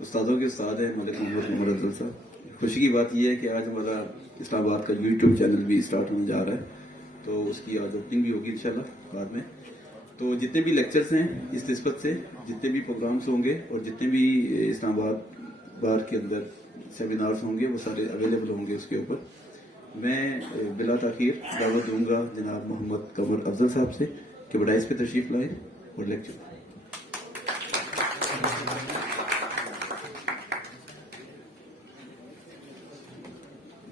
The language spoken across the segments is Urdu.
استادوں کے استاد ہیں ملک محمد عمر افضل صاحب. خوشی کی بات یہ ہے کہ آج ہمارا اسلام آباد کا یوٹیوب چینل بھی اسٹارٹ ہونے جا رہا ہے, تو اس کی آج اوپننگ بھی ہوگی انشاءاللہ بعد میں. تو جتنے بھی لیکچرز ہیں اس نسبت سے, جتنے بھی پروگرامز ہوں گے اور جتنے بھی اسلام آباد بار کے اندر سیمینارز ہوں گے وہ سارے اویلیبل ہوں گے اس کے اوپر. میں بلا تاخیر دعوت دوں گا جناب محمد قمر افضل صاحب سے کہ بڑا اس پہ تشریف لائیں اور لیکچر.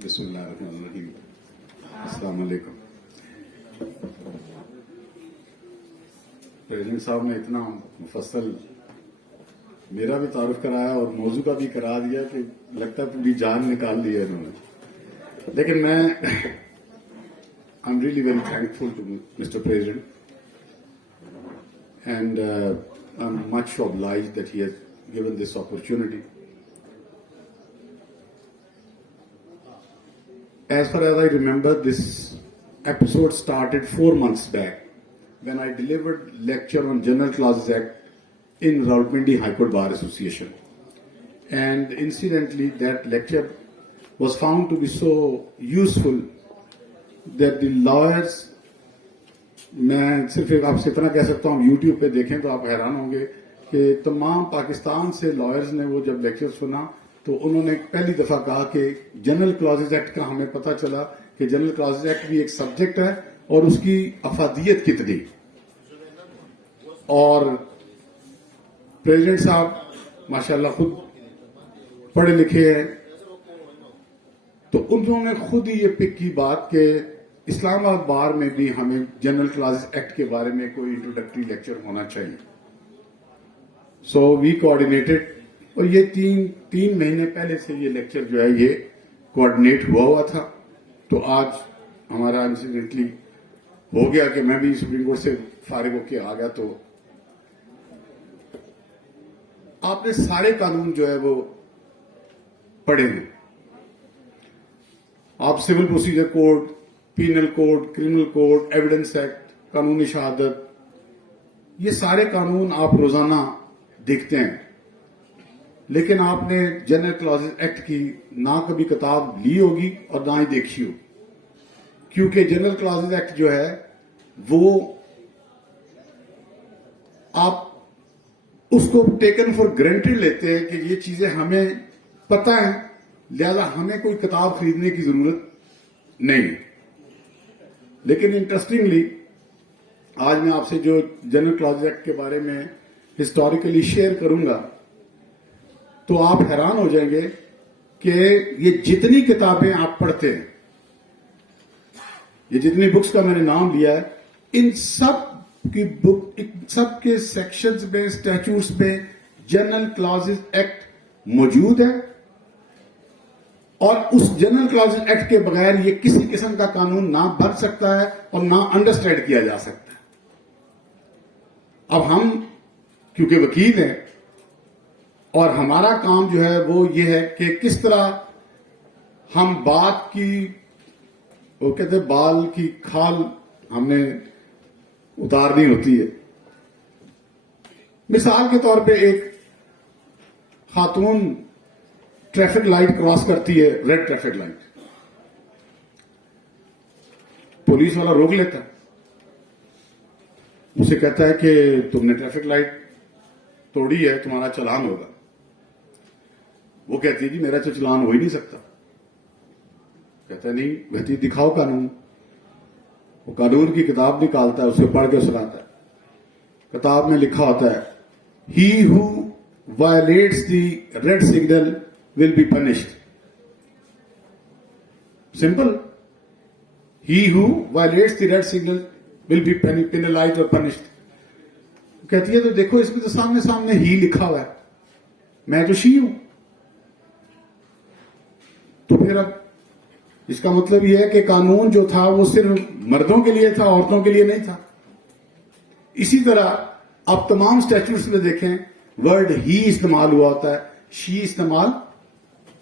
بسم اللہ الرحمن الرحیم. السلام علیکم. پریزیڈنٹ صاحب نے اتنا مفصل میرا بھی تعارف کرایا اور موضوع کا بھی کرا دیا کہ لگتا ہے پوری جان نکال لی ہے انہوں نے. لیکن میں I am really very thankful to mister president and I am much obliged that he has given this opportunity. As far as I remember, this episode started 4 months back when I delivered lecture on General Clauses Act in Rawalpindi High Court Bar Association. And incidentally, that lecture was found to be so useful that the lawyers, میں صرف آپ سے اتنا کہہ سکتا ہوں, یوٹیوب پہ دیکھیں تو آپ حیران ہوں گے کہ تمام پاکستان سے لائرز نے وہ جب لیکچر سنا تو انہوں نے پہلی دفعہ کہا کہ جنرل کلازز ایکٹ کا ہمیں پتہ چلا کہ جنرل کلازز ایکٹ بھی ایک سبجیکٹ ہے اور اس کی افادیت کتنی. اور پریزیڈنٹ صاحب ماشاءاللہ خود پڑھے لکھے ہیں, تو انہوں نے خود ہی یہ پک کی بات کہ اسلام آباد بار میں بھی ہمیں جنرل کلازز ایکٹ کے بارے میں کوئی انٹروڈکٹری لیکچر ہونا چاہیے. سو وی کوآرڈینیٹڈ, اور یہ تین مہینے پہلے سے یہ لیکچر جو ہے یہ کوآرڈینیٹ ہوا تھا. تو آج ہمارا انسیڈنٹلی ہو گیا کہ میں بھی سپریم کورٹ سے فارغ ہو کے آ گیا. تو آپ نے سارے قانون جو ہے وہ پڑھے ہیں. آپ civil procedure code, penal code, criminal code, evidence act, قانونی شہادت, یہ سارے قانون آپ روزانہ دیکھتے ہیں. لیکن آپ نے جنرل کلازز ایکٹ کی نہ کبھی کتاب لی ہوگی اور نہ ہی دیکھی ہوگی, کیونکہ جنرل کلازز ایکٹ جو ہے وہ آپ اس کو ٹیکن فار گرانٹیڈ لیتے ہیں کہ یہ چیزیں ہمیں پتہ ہیں, لہذا ہمیں کوئی کتاب خریدنے کی ضرورت نہیں. لیکن انٹرسٹنگلی آج میں آپ سے جو جنرل کلازز ایکٹ کے بارے میں ہسٹوریکلی شیئر کروں گا تو آپ حیران ہو جائیں گے کہ یہ جتنی کتابیں آپ پڑھتے ہیں, یہ جتنی بکس کا میں نے نام لیا ہے, ان سب کے سیکشنز میں, اسٹیچوٹس میں جنرل کلازز ایکٹ موجود ہے. اور اس جنرل کلازز ایکٹ کے بغیر یہ کسی قسم کا قانون نہ بن سکتا ہے اور نہ انڈرسٹینڈ کیا جا سکتا ہے. اب ہم کیونکہ وکیل ہیں اور ہمارا کام جو ہے وہ یہ ہے کہ کس طرح ہم بات کی, وہ کہتے ہیں بال کی کھال ہم نے اتارنی ہوتی ہے. مثال کے طور پہ ایک خاتون ٹریفک لائٹ کراس کرتی ہے, ریڈ ٹریفک لائٹ, پولیس والا روک لیتا ہے, اسے کہتا ہے کہ تم نے ٹریفک لائٹ توڑی ہے, تمہارا چلان ہوگا. وہ کہتی ہے جی میرا تو چلان ہو ہی نہیں سکتا. کہتا ہے نہیں, کہتی دکھاؤ قانون. وہ قانون کی کتاب نکالتا ہے, اسے پڑھ کے سناتا ہے. کتاب میں لکھا ہوتا ہے he who violates the red signal will be punished. Simple. He who violates the red signal will be penalized or punished. کہتی ہے تو دیکھو اس میں تو سامنے ہی لکھا ہوا ہے, میں تو شی ہوں. تو پھر اب اس کا مطلب یہ ہے کہ قانون جو تھا وہ صرف مردوں کے لیے تھا, عورتوں کے لیے نہیں تھا. اسی طرح آپ تمام اسٹیچوٹس میں دیکھیں ورڈ ہی استعمال ہوا ہوتا ہے, شی استعمال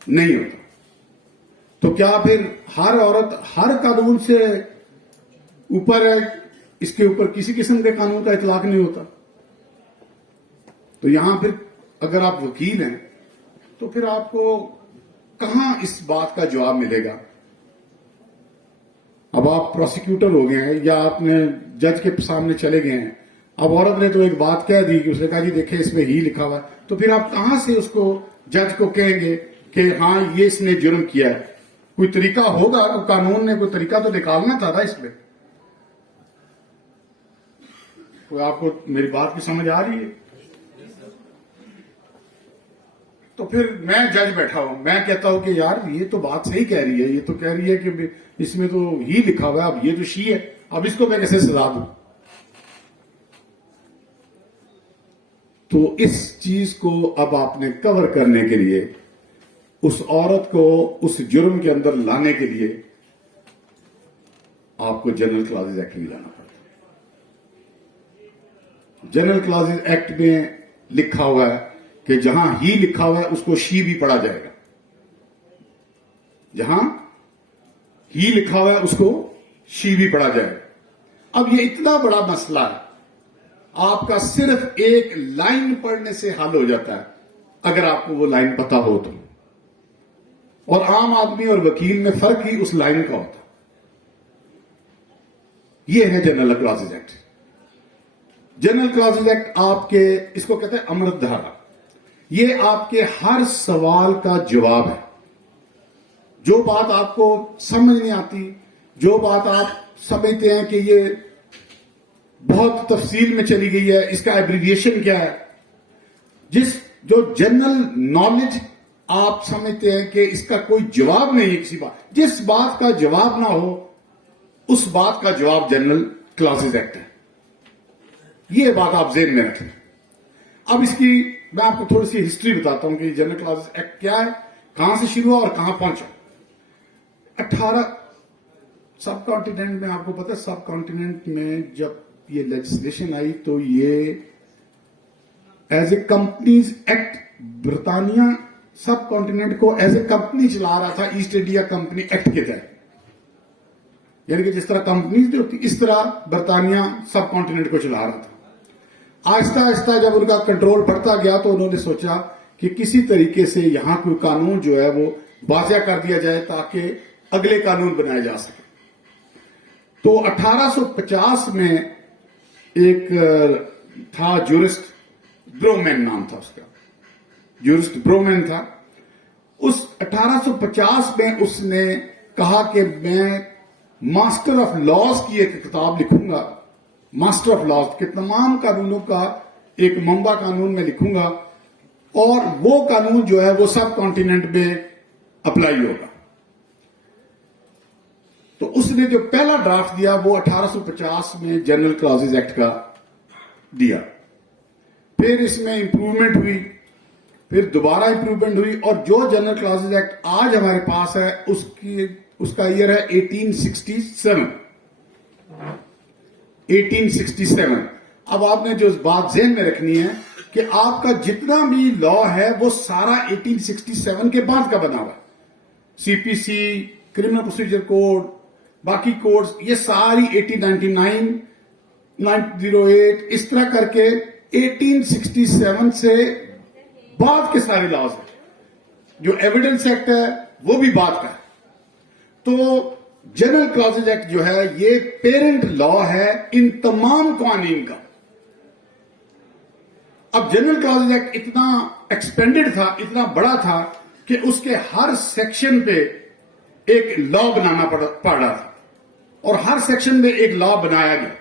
نہیں ہوتا. تو کیا پھر ہر عورت ہر قانون سے اوپر ہے, اس کے اوپر کسی قسم کے قانون کا اطلاق نہیں ہوتا؟ تو یہاں پھر اگر آپ وکیل ہیں تو پھر آپ کو کہاں اس بات کا جواب ملے گا؟ اب آپ پروسیکیوٹر ہو گئے ہیں یا آپ نے جج کے سامنے چلے گئے ہیں، اب عورت نے تو ایک بات کہہ دی کہ اس نے کہا جی دیکھیں اس میں ہی لکھا ہوا ہے، تو پھر آپ کہاں سے اس کو جج کو کہیں گے کہ ہاں یہ اس نے جرم کیا ہے؟ کوئی طریقہ ہوگا، قانون نے کوئی طریقہ تو نکالنا تھا نا اس میں. کوئی آپ کو میری بات کی سمجھ آ رہی ہے؟ تو پھر میں جج بیٹھا ہوں، میں کہتا ہوں کہ یار یہ تو بات صحیح کہہ رہی ہے، یہ تو کہہ رہی ہے کہ اس میں تو ہی لکھا ہوا ہے، اب یہ تو شی ہے، اب اس کو میں کیسے سزا دوں؟ تو اس چیز کو اب آپ نے کور کرنے کے لیے، اس عورت کو اس جرم کے اندر لانے کے لیے آپ کو جنرل کلازز ایکٹ میں لانا پڑتا ہے. جنرل کلازز ایکٹ میں لکھا ہوا ہے کہ جہاں ہی لکھا ہوا ہے اس کو شی بھی پڑھا جائے گا، جہاں ہی لکھا ہوا ہے اس کو شی بھی پڑھا جائے گا. اب یہ اتنا بڑا مسئلہ ہے، آپ کا صرف ایک لائن پڑھنے سے حل ہو جاتا ہے اگر آپ کو وہ لائن پتا ہو تو. اور عام آدمی اور وکیل میں فرق ہی اس لائن کا ہوتا. یہ ہے general clauses act. General clauses act آپ کے، اس کو کہتے ہیں امرت دھارا، یہ آپ کے ہر سوال کا جواب ہے. جو بات آپ کو سمجھ نہیں آتی، جو بات آپ سمجھتے ہیں کہ یہ بہت تفصیل میں چلی گئی ہے، اس کا ایبریویشن کیا ہے، جو جنرل نالج آپ سمجھتے ہیں کہ اس کا کوئی جواب نہیں ہے کسی بات، جس بات کا جواب نہ ہو اس بات کا جواب جنرل کلازز ایکٹ ہے. یہ بات آپ ذہن میں رکھیں. اب اس کی میں آپ کو تھوڑی سی ہسٹری بتاتا ہوں کہ جنرل کلازز ایکٹ کیا ہے، کہاں سے شروع ہوا اور کہاں پہنچا. 18 سب کانٹیننٹ میں، آپ کو پتا ہے سب کانٹیننٹ میں جب یہ لیجسلیشن آئی تو یہ ایز اے کمپنیز ایکٹ، برطانیہ سب کانٹیننٹ کو ایز اے کمپنی چلا رہا تھا ایسٹ انڈیا کمپنی ایکٹ کے تحت. یعنی کہ جس طرح کمپنیز نہیں ہوتی اس طرح برطانیہ سب کانٹیننٹ کو چلا رہا تھا. آہستہ آہستہ جب ان کا کنٹرول بڑھتا گیا تو انہوں نے سوچا کہ کسی طریقے سے یہاں کوئی قانون جو ہے وہ واضح کر دیا جائے تاکہ اگلے قانون بنائے جا سکے. تو 1850 میں ایک تھا جورسٹ برومین نام تھا اس کا، جورسٹ برومین تھا. اس 1850 میں اس نے کہا کہ میں ماسٹر آف لاز کی ایک کتاب لکھوں گا، ماسٹر آف لاز کے تمام قانونوں کا ایک منبع قانون میں لکھوں گا، اور وہ قانون جو ہے وہ سب کانٹیننٹ میں اپلائی ہوگا. تو اس نے جو پہلا ڈرافٹ دیا وہ 1850 میں جنرل کلازز ایکٹ کا دیا. پھر اس میں امپروومنٹ ہوئی، پھر دوبارہ امپروومنٹ ہوئی، اور جو جنرل کلازز ایکٹ آج ہمارے پاس ہے اس کا ایئر ہے 1867. 1867. اب آپ نے جو بات ذہن میں رکھنی ہے کہ آپ کا جتنا بھی لا ہے وہ سارا 1867 کے بعد کا بنا ہوا ہے. سی پی سی، کرمنل پروسیجر کوڈ، باقی کوڈز، یہ ساری 1899، 908 اس طرح کر کے 1867 سے بعد کے سارے لاز ہیں. جو ایویڈنس ایکٹ ہے وہ بھی بعد کا ہے. تو جنرل کلازز ایکٹ جو ہے یہ پیرنٹ لا ہے ان تمام قوانین کا. اب جنرل کلازز ایکٹ اتنا ایکسپینڈڈ تھا، اتنا بڑا تھا کہ اس کے ہر سیکشن پہ ایک لا بنانا پڑ رہا تھا، اور ہر سیکشن میں ایک لا بنایا گیا.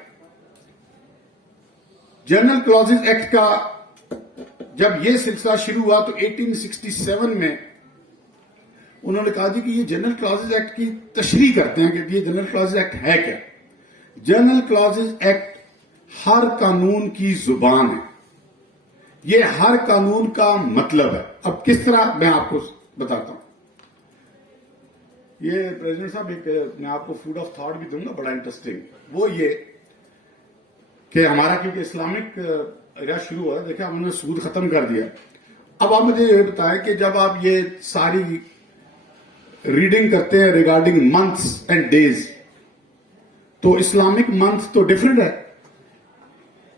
جنرل کلازز ایکٹ کا جب یہ سلسلہ شروع ہوا تو 1867 میں انہوں نے کہا جی کہ یہ جنرل کلازز ایکٹ کی تشریح کرتے ہیں کہ یہ جنرل کلازز ایکٹ ہے کیا. جنرل کلازز ایکٹ ہر قانون کی زبان ہے، یہ ہر قانون کا مطلب ہے. اب کس طرح میں آپ کو بتاتا ہوں. یہ پریزیڈنٹ صاحب ایک میں آپ کو فوڈ آف تھاٹ بھی دوں گا بڑا انٹرسٹنگ. وہ یہ کہ ہمارا کیونکہ اسلامک ایریا شروع ہوا ہے، دیکھیں ہم نے سود ختم کر دیا. اب آپ مجھے یہ بتائیں کہ جب آپ یہ ساری ریڈنگ کرتے ہیں ریگارڈنگ منتھس اینڈ ڈیز، تو اسلامک منتھ تو ڈفرنٹ ہے،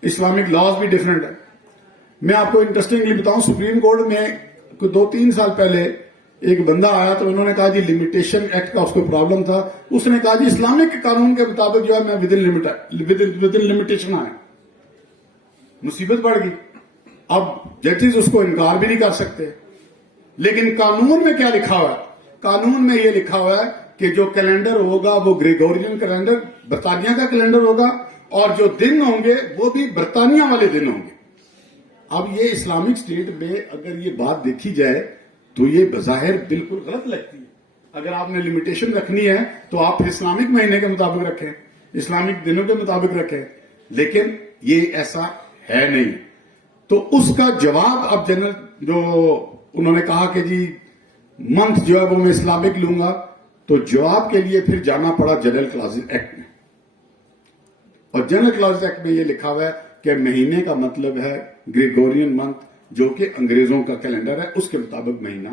اسلامک لاز بھی ڈفرنٹ ہے. میں آپ کو انٹرسٹنگلی بتاؤں، سپریم کورٹ میں کوئی 2-3 سال پہلے ایک بندہ آیا تو انہوں نے کہا جی لمیٹیشن ایکٹ کا اس کو پرابلم تھا. اس نے کہا جی اسلامک قانون کے مطابق جو ہے میں ود ان لمیٹیشن آیا. مصیبت بڑھ گئی. اب ججز اس کو انکار بھی نہیں کر سکتے. لیکن قانون میں کیا لکھا ہوا ہے؟ قانون میں یہ لکھا ہوا ہے کہ جو کیلنڈر ہوگا وہ گریگورین کیلنڈر برطانیہ کا کیلنڈر ہوگا, اور جو دن ہوں گے وہ بھی برطانیہ والے دن ہوں گے. اب یہ اسلامک اسٹیٹ میں اگر یہ بات دیکھی جائے تو یہ بظاہر بالکل غلط لگتی ہے. اگر آپ نے لمیٹیشن رکھنی ہے تو آپ اسلامک مہینے کے مطابق رکھیں, اسلامک دنوں کے مطابق رکھیں, لیکن یہ ایسا ہے نہیں. تو اس کا جواب اب جنرل جو انہوں نے کہا کہ جی منتھ جو ہے وہ میں اسلامک لوں گا, تو جواب کے لیے پھر جانا پڑا جنرل کلاسز ایکٹ میں. اور جنرل کلاسز ایکٹ میں یہ لکھا ہوا ہے کہ مہینے کا مطلب ہے گریگورین منتھ, جو کہ انگریزوں کا کیلنڈر ہے, اس کے مطابق مہینہ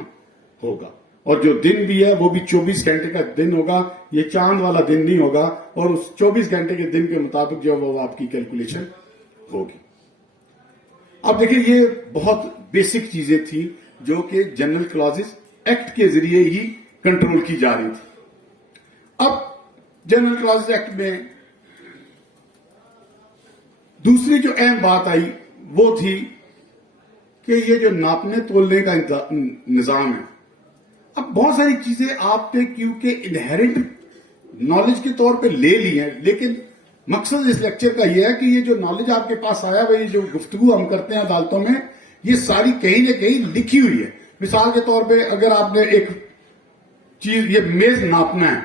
ہوگا. اور جو دن بھی ہے وہ بھی 24 گھنٹے کا دن ہوگا, یہ چاند والا دن نہیں ہوگا. اور اس 24 گھنٹے کے دن کے مطابق جو وہ آپ کی کیلکولیشن ہوگی. اب دیکھیں یہ بہت بیسک چیزیں تھیں جو کہ جنرل کلاسز ایکٹ کے ذریعے ہی کنٹرول کی جا رہی تھی. اب جنرل کلاسز ایکٹ میں دوسری جو اہم بات آئی وہ تھی کہ یہ جو ناپنے تولنے کا نظام ہے. اب بہت ساری چیزیں آپ نے کیونکہ انہیرنٹ نالج کے طور پہ لے لی ہیں, لیکن مقصد اس لیکچر کا یہ ہے کہ یہ جو نالج آپ کے پاس آیا ہے, یہ جو گفتگو ہم کرتے ہیں عدالتوں میں, یہ ساری کہیں نہ کہیں لکھی ہوئی ہے. مثال کے طور پہ اگر آپ نے ایک چیز, یہ میز ناپنا ہے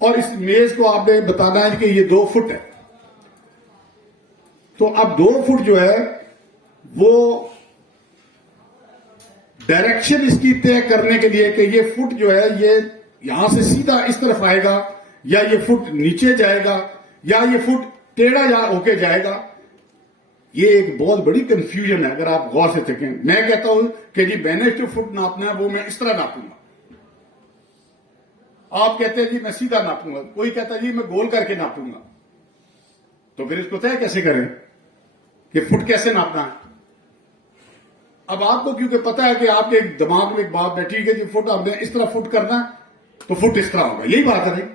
اور اس میز کو آپ نے بتانا ہے کہ یہ 2 فٹ ہے, تو اب 2 فٹ جو ہے وہ ڈائریکشن اس کی طے کرنے کے لیے کہ یہ فٹ جو ہے یہ یہاں سے سیدھا اس طرف آئے گا, یا یہ فٹ نیچے جائے گا, یا یہ فٹ ٹیڑھا ہو کے جائے گا, یہ ایک بہت بڑی کنفیوژن ہے اگر آپ غور سے دیکھیں. میں کہتا ہوں کہ جی میں نے جو فٹ ناپنا ہے وہ میں اس طرح ناپوں گا, آپ کہتے ہیں جی میں سیدھا ناپوں گا, کوئی کہتا ہے جی میں گول کر کے ناپوں گا. تو پھر اس کو طے کیسے کریں کہ فٹ کیسے ناپنا ہے؟ اب آپ کو کیونکہ پتا ہے کہ آپ کے دماغ میں ایک بات بیٹھی ہے کہ فٹ آپ نے اس طرح فٹ کرنا ہے تو فٹ اس طرح ہوگا, یہی بات ہے نہیں.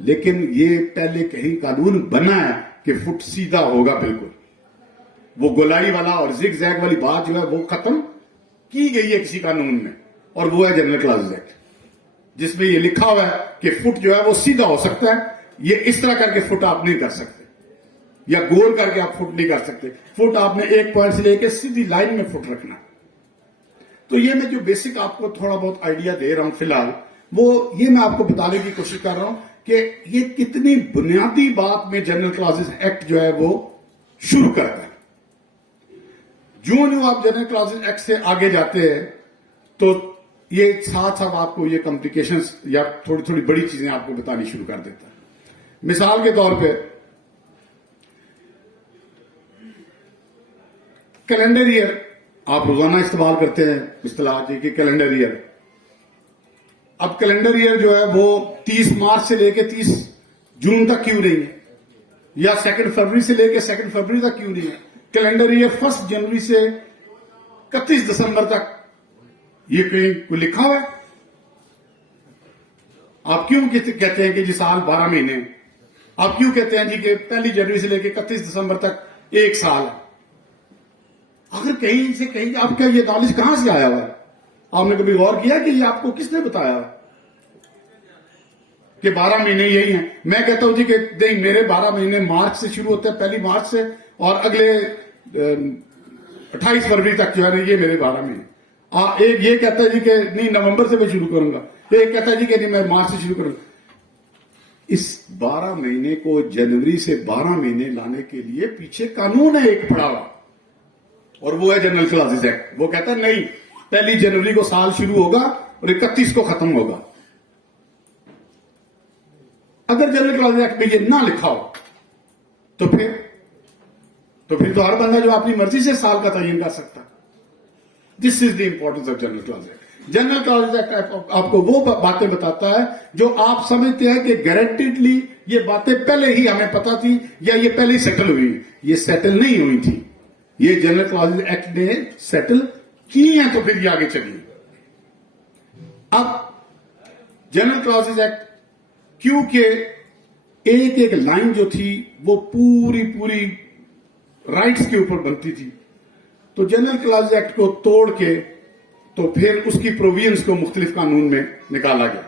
لیکن یہ پہلے کہیں قانون بنا ہے کہ فٹ سیدھا ہوگا بالکل. وہ گولائی والا اور زگ زیگ والی بات جو ہے وہ ختم کی گئی ہے کسی قانون میں, اور وہ ہے جنرل کلاسز ایکٹ, جس میں یہ لکھا ہوا ہے کہ فٹ جو ہے وہ سیدھا ہو سکتا ہے, یہ اس طرح کر کے فٹ آپ نہیں کر سکتے, یا گول کر کے آپ فٹ نہیں کر سکتے. فٹ آپ نے ایک پوائنٹ سے لے کے سیدھی لائن میں فٹ رکھنا. تو یہ میں جو بیسک آپ کو تھوڑا بہت آئیڈیا دے رہا ہوں فی الحال, وہ یہ میں آپ کو بتانے کی کوشش کر رہا ہوں کہ یہ کتنی بنیادی بات میں جنرل کلاسز ایکٹ جو ہے وہ شروع کرتا ہے. جو آپ جنرل کلاسز ایکٹ سے آگے جاتے ہیں تو یہ ساتھ ساتھ آپ کو یہ کمپلیکیشنز یا تھوڑی تھوڑی بڑی چیزیں آپ کو بتانی شروع کر دیتا ہے. مثال کے طور پہ کیلنڈر ایئر آپ روزانہ استعمال کرتے ہیں اصطلاح جی کہ کیلنڈر ایئر. اب کیلنڈر ایئر جو ہے وہ 30 مارچ سے لے کے 30 جون تک کیوں نہیں ہے, یا 2 فروری سے لے کے 2 فروری تک کیوں نہیں ہے. کیلنڈر ایئر 1 جنوری سے 31 دسمبر تک, یہ کہیں کوئی لکھا ہوا ہے؟ آپ کیوں کہتے ہیں کہ جی سال 12 مہینے, آپ کیوں کہتے ہیں جی کہ 1 جنوری سے لے کے 31 دسمبر تک 1 سال ہے؟ آخر کہیں سے کہیں آپ کا یہ نالج کہاں سے آیا ہوا ہے؟ آپ نے کبھی غور کیا کہ یہ آپ کو کس نے بتایا ہے کہ 12 مہینے یہی ہیں؟ میں کہتا ہوں جی کہ نہیں, میرے 12 مہینے مارچ سے شروع ہوتے ہیں, 1 مارچ سے, اور اگلے 28 فروری تک جو ہے نا یہ میرے 12 مہینے. ایک یہ کہتا ہے جی کہ نہیں نومبر سے میں شروع کروں گا, ایک کہتا ہے جی کہ نہیں میں مارچ سے شروع کروں گا. اس 12 مہینے کو جنوری سے 12 مہینے لانے کے لیے پیچھے قانون ہے ایک پڑا ہوا, اور وہ ہے جنرل کلاسز ایکٹ. وہ کہتا ہے نہیں 1 جنوری کو سال شروع ہوگا اور 31 کو ختم ہوگا. اگر جنرل کلاسز ایکٹ میں یہ نہ لکھا ہو تو پھر تو ہر بندہ جو اپنی مرضی سے سال کا تعین کر سکتا. This is the importance of general clauses act. General clauses act آپ کو وہ باتیں بتاتا ہے جو آپ سمجھتے ہیں کہ گارنٹیڈلی یہ باتیں پہلے ہی ہمیں پتا تھی یا یہ پہلے ہی سیٹل ہوئی. یہ سیٹل نہیں ہوئی تھی, یہ جنرل کلاسز ایکٹ نے سیٹل کی ہیں تو پھر یہ آگے چلیے. اب جنرل کلاسز ایکٹ کیونکہ ایک ایک لائن جو تھی وہ پوری رائٹس کے اوپر بنتی تھی، تو جنرل کلاسز ایکٹ کو توڑ کے تو پھر اس کی پروویژنز کو مختلف قانون میں نکالا گیا.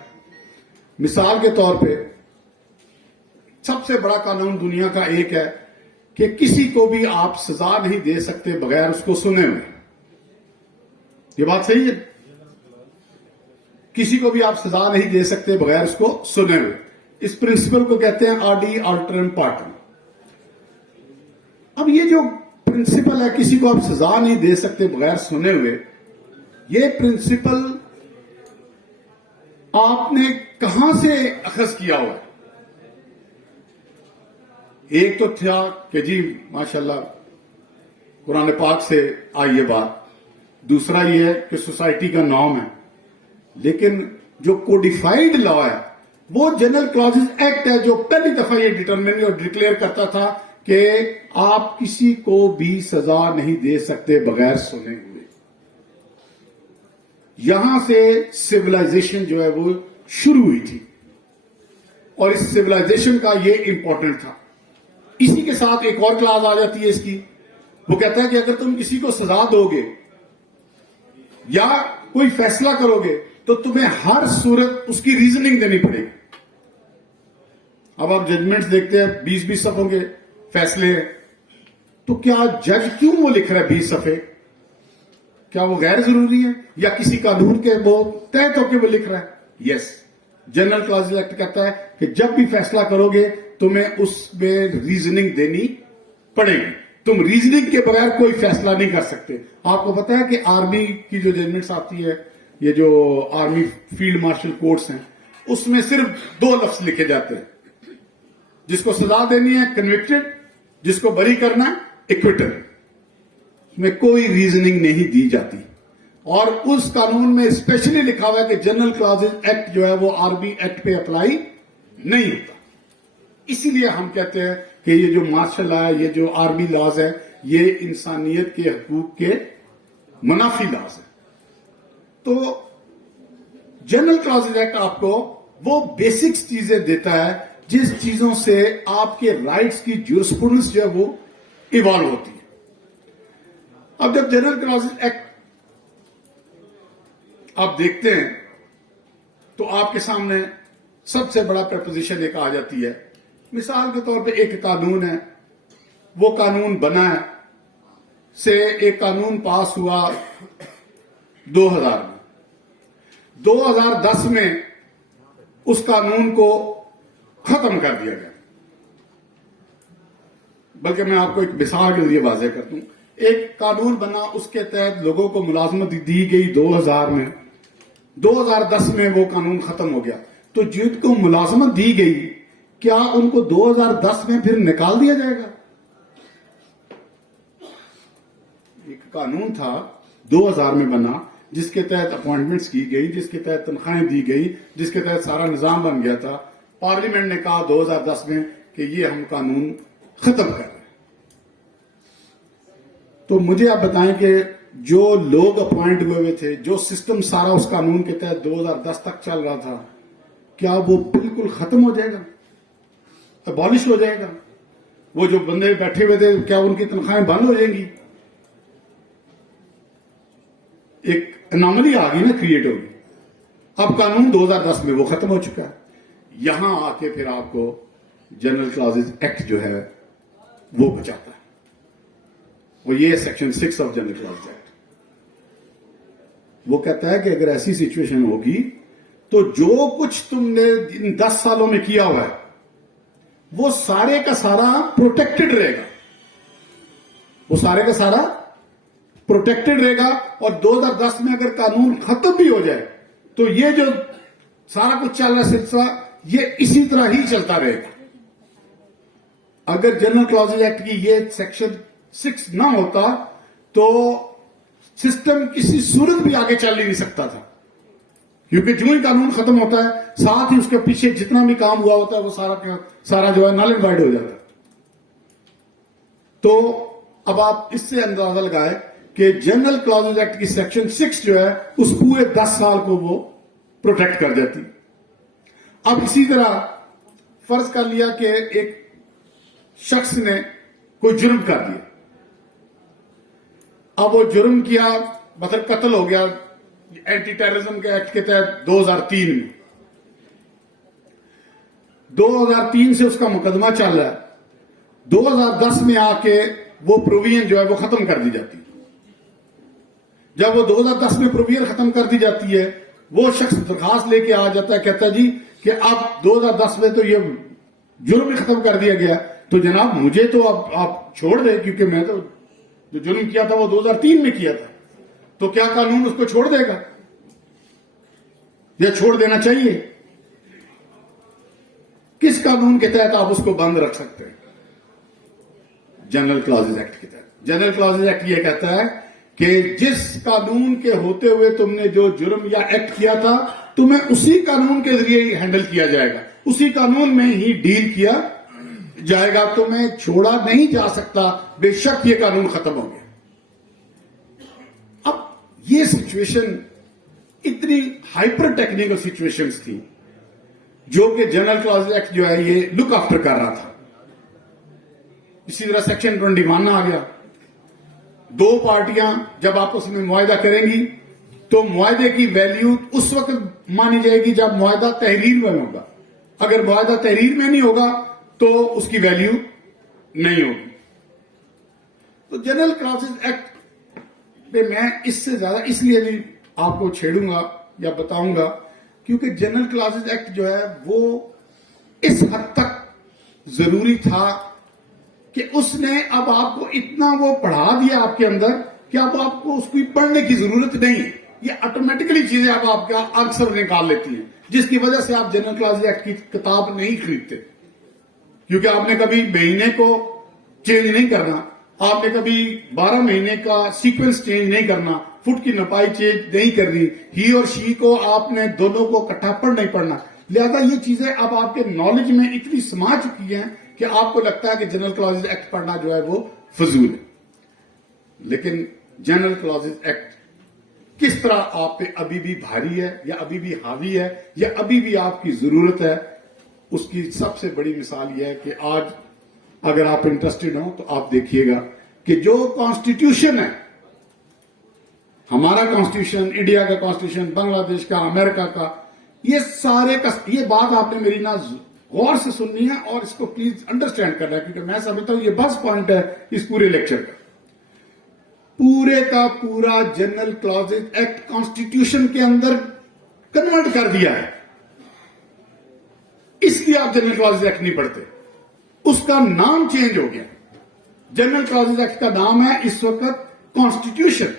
مثال کے طور پہ سب سے بڑا قانون دنیا کا ایک ہے کہ کسی کو بھی آپ سزا نہیں دے سکتے بغیر اس کو سنے ہوئے. یہ بات صحیح ہے؟ کسی کو بھی آپ سزا نہیں دے سکتے بغیر اس کو سنے ہوئے. اس پرنسپل کو کہتے ہیں آڈی آلٹرم پارٹم. اب یہ جو پرنسپل ہے کسی کو آپ سزا نہیں دے سکتے بغیر سنے ہوئے، یہ پرنسپل آپ نے کہاں سے اخذ کیا ہوا ہے؟ ایک تو تھا کہ جی ماشاءاللہ قرآن پاک سے آئی یہ بات، دوسرا یہ ہے کہ سوسائٹی کا نام ہے. لیکن جو کوڈیفائیڈ لا ہے وہ جنرل کلاسز ایکٹ ہے، جو پہلی دفعہ یہ ڈٹرمن اور ڈکلیئر کرتا تھا کہ آپ کسی کو بھی سزا نہیں دے سکتے بغیر سنے ہوئے. یہاں سے سویلائزیشن جو ہے وہ شروع ہوئی تھی، اور اس سویلائزیشن کا یہ امپورٹنٹ تھا. اسی کے ساتھ ایک اور کلاس آ جاتی ہے اس کی، وہ کہتا ہے کہ اگر تم کسی کو سزا دو گے یا کوئی فیصلہ کرو گے تو تمہیں ہر صورت اس کی ریزننگ دینی پڑے گی. اب آپ ججمنٹس دیکھتے ہیں 20 صفحوں کے فیصلے ہیں، تو کیا جج کیوں وہ لکھ رہا ہے 20 صفحے؟ کیا وہ غیر ضروری ہے یا کسی قانون کے وہ تحت ہو کے وہ لکھ رہا ہے؟ یس، جنرل کلاسز ایکٹ کہتا ہے کہ جب بھی فیصلہ کرو گے تمہیں اس میں ریزننگ دینی پڑے گی. تم ریزننگ کے بغیر کوئی فیصلہ نہیں کر سکتے. آپ کو پتا ہے کہ آرمی کی جو ججمنٹس آتی ہے، یہ جو آرمی فیلڈ مارشل کورٹس ہیں، اس میں صرف 2 لفظ لکھے جاتے ہیں. جس کو سزا دینی ہے کنوکٹڈ، جس کو بری کرنا ہے ایکویٹل. اس میں کوئی ریزننگ نہیں دی جاتی. اور اس قانون میں اسپیشلی لکھا ہوا ہے کہ جنرل کلاسز ایکٹ جو ہے وہ آرمی ایکٹ پہ اپلائی نہیں ہوتا. اسی لیے ہم کہتے ہیں کہ یہ جو مارشل لا ہے، یہ جو آرمی لاز ہے، یہ انسانیت کے حقوق کے منافی لاز ہے. تو جنرل کلاسز ایکٹ آپ کو وہ بیسکس چیزیں دیتا ہے جس چیزوں سے آپ کے رائٹس کی جورسپروڈنس جو ہے وہ ایوالو ہوتی ہے. اب جب جنرل کلاسز ایکٹ آپ دیکھتے ہیں تو آپ کے سامنے سب سے بڑا پریپوزیشن ایک آ جاتی ہے. مثال کے طور پہ ایک قانون ہے، وہ قانون بنا ہے سے ایک قانون پاس ہوا 2000 میں. 2010 میں اس قانون کو ختم کر دیا گیا. بلکہ میں آپ کو ایک مثال کے ذریعے واضح کرتا ہوں. ایک قانون بنا، اس کے تحت لوگوں کو ملازمت دی گئی 2000 میں. 2010 میں وہ قانون ختم ہو گیا. تو جن کو ملازمت دی گئی، کیا ان کو 2010 میں پھر نکال دیا جائے گا؟ ایک قانون تھا 2000 میں بنا، جس کے تحت اپوائنٹمنٹس کی گئی، جس کے تحت تنخواہیں دی گئی، جس کے تحت سارا نظام بن گیا تھا. پارلیمنٹ نے کہا 2010 میں کہ یہ ہم قانون ختم کر رہے ہیں. تو مجھے آپ بتائیں کہ جو لوگ اپوائنٹ ہوئے ہوئے تھے، جو سسٹم سارا اس قانون کے تحت 2010 تک چل رہا تھا، کیا وہ بالکل ختم ہو جائے گا؟ ابالش ہو جائے گا؟ وہ جو بندے بیٹھے ہوئے تھے، کیا ان کی تنخواہیں بند ہو جائیں گی؟ ایک اناملی آ گئی نا، کریٹ ہوگی. اب قانون 2010 میں وہ ختم ہو چکا ہے. یہاں آ کے پھر آپ کو جنرل کلاسز ایکٹ جو ہے وہ بچاتا ہے. وہ یہ section 6 of general clauses act. وہ کہتا ہے کہ اگر ایسی سچویشن ہوگی تو جو کچھ تم نے ان 10 سالوں میں کیا ہوا ہے وہ سارے کا سارا پروٹیکٹڈ رہے گا. وہ سارے کا سارا پروٹیکٹڈ رہے گا. اور 2010 میں اگر قانون ختم بھی ہو جائے تو یہ جو سارا کچھ چل رہا ہے سلسلہ، یہ اسی طرح ہی چلتا رہے گا. اگر جنرل کلاسز ایکٹ کی یہ سیکشن 6 نہ ہوتا تو سسٹم کسی صورت بھی آگے چل ہی نہیں سکتا تھا. کیونکہ جو ہی قانون ختم ہوتا ہے، ساتھ ہی اس کے پیچھے جتنا بھی کام ہوا ہوتا ہے وہ سارا جو ہے نل اینڈ وائڈ ہو جاتا ہے. تو اب آپ اس سے اندازہ لگائیں کہ جنرل کلازز ایکٹ کی سیکشن 6 جو ہے اس پورے 10 سال کو وہ پروٹیکٹ کر دیتی. اب اسی طرح فرض کر لیا کہ ایک شخص نے کوئی جرم کر دیا. اب وہ جرم کیا مطلب قتل ہو گیا اینٹی ٹیررزم کے ایکٹ کے تحت 2003 میں. 2003 سے اس کا مقدمہ چل رہا ہے. 2010 میں آ کے وہ پروویژن جو ہے وہ ختم کر دی جاتی ہے. جب وہ 2010 میں پروویژن ختم کر دی جاتی ہے, وہ شخص درخواست لے کے آ جاتا ہے, کہتا ہے جی کہ اب 2010 میں تو یہ جرم ہی ختم کر دیا گیا, تو جناب مجھے تو اب آپ چھوڑ دیں, کیونکہ میں تو جو جرم کیا تھا وہ 2003 میں کیا تھا. تو کیا قانون اس کو چھوڑ دے گا یا چھوڑ دینا چاہیے؟ کس قانون کے تحت آپ اس کو بند رکھ سکتے ہیں؟ جنرل کلازز ایکٹ کے تحت. جنرل کلازز ایکٹ یہ کہتا ہے کہ جس قانون کے ہوتے ہوئے تم نے جو جرم یا ایکٹ کیا تھا تمہیں اسی قانون کے ذریعے ہی ہینڈل کیا جائے گا, اسی قانون میں ہی ڈیل کیا جائے گا, تمہیں چھوڑا نہیں جا سکتا بے شک یہ قانون ختم ہو گیا. اب یہ سچویشن اتنی ہائپر ٹیکنیکل سچویشنز تھی جو کہ جنرل کلازز ایکٹ جو ہے یہ لک آفٹر کر رہا تھا. اسی طرح سیکشن 21 آ گیا. دو پارٹیاں جب آپس میں معاہدہ کریں گی تو معاہدے کی ویلیو اس وقت مانی جائے گی جب معاہدہ تحریر میں ہوگا. اگر معاہدہ تحریر میں نہیں ہوگا تو اس کی ویلیو نہیں ہوگی. تو جنرل کلازز ایکٹ پہ میں اس سے زیادہ اس لیے نہیں آپ کو چھیڑوں گا یا بتاؤں گا کیونکہ جنرل کلازز ایکٹ جو ہے وہ اس حد تک ضروری تھا کہ اس نے اب آپ کو اتنا وہ پڑھا دیا آپ کے اندر کہ اب آپ کو اس کو پڑھنے کی ضرورت نہیں ہے. یہ آٹومیٹکلی چیزیں اب آپ کا آنسر نکال لیتی ہیں, جس کی وجہ سے آپ جنرل کلازز ایکٹ کی کتاب نہیں خریدتے, کیونکہ آپ نے کبھی مہینے کو چینج نہیں کرنا, آپ نے کبھی 12 مہینے کا سیکوینس چینج نہیں کرنا, فٹ کی نپائی چینج نہیں کرنی, ہی اور شی کو آپ نے دونوں کو اکٹھا پڑھ نہیں پڑھنا. لہذا یہ چیزیں اب آپ کے نالج میں اتنی سما چکی ہیں کہ آپ کو لگتا ہے کہ جنرل کلازز ایکٹ پڑھنا جو ہے وہ فضول ہے. لیکن جنرل کلازز ایکٹ کس طرح آپ پہ ابھی بھی بھاری ہے یا ابھی بھی حاوی ہے یا ابھی بھی آپ کی ضرورت ہے, اس کی سب سے بڑی مثال یہ ہے کہ آج اگر آپ انٹرسٹڈ ہوں تو آپ دیکھیے گا کہ جو کانسٹیٹیوشن ہے, ہمارا کانسٹیٹیوشن, انڈیا کا کانسٹیٹیوشن, بنگلہ دیش کا, امریکہ کا, یہ سارے یہ بات آپ نے میری نا غور سے سننی ہے اور اس کو پلیز انڈرسٹینڈ کرنا ہے, کیونکہ میں سمجھتا ہوں یہ بس پوائنٹ ہے اس پورے لیکچر کا. پورے کا پورا جنرل کلازز ایکٹ کانسٹیٹیوشن کے اندر کنورٹ کر دیا ہے. اس لیے آپ جنرل کلازز ایکٹ نہیں پڑھتے, اس کا نام چینج ہو گیا. جنرل کلازز ایکٹ کا نام ہے اس وقت کانسٹیٹیوشن.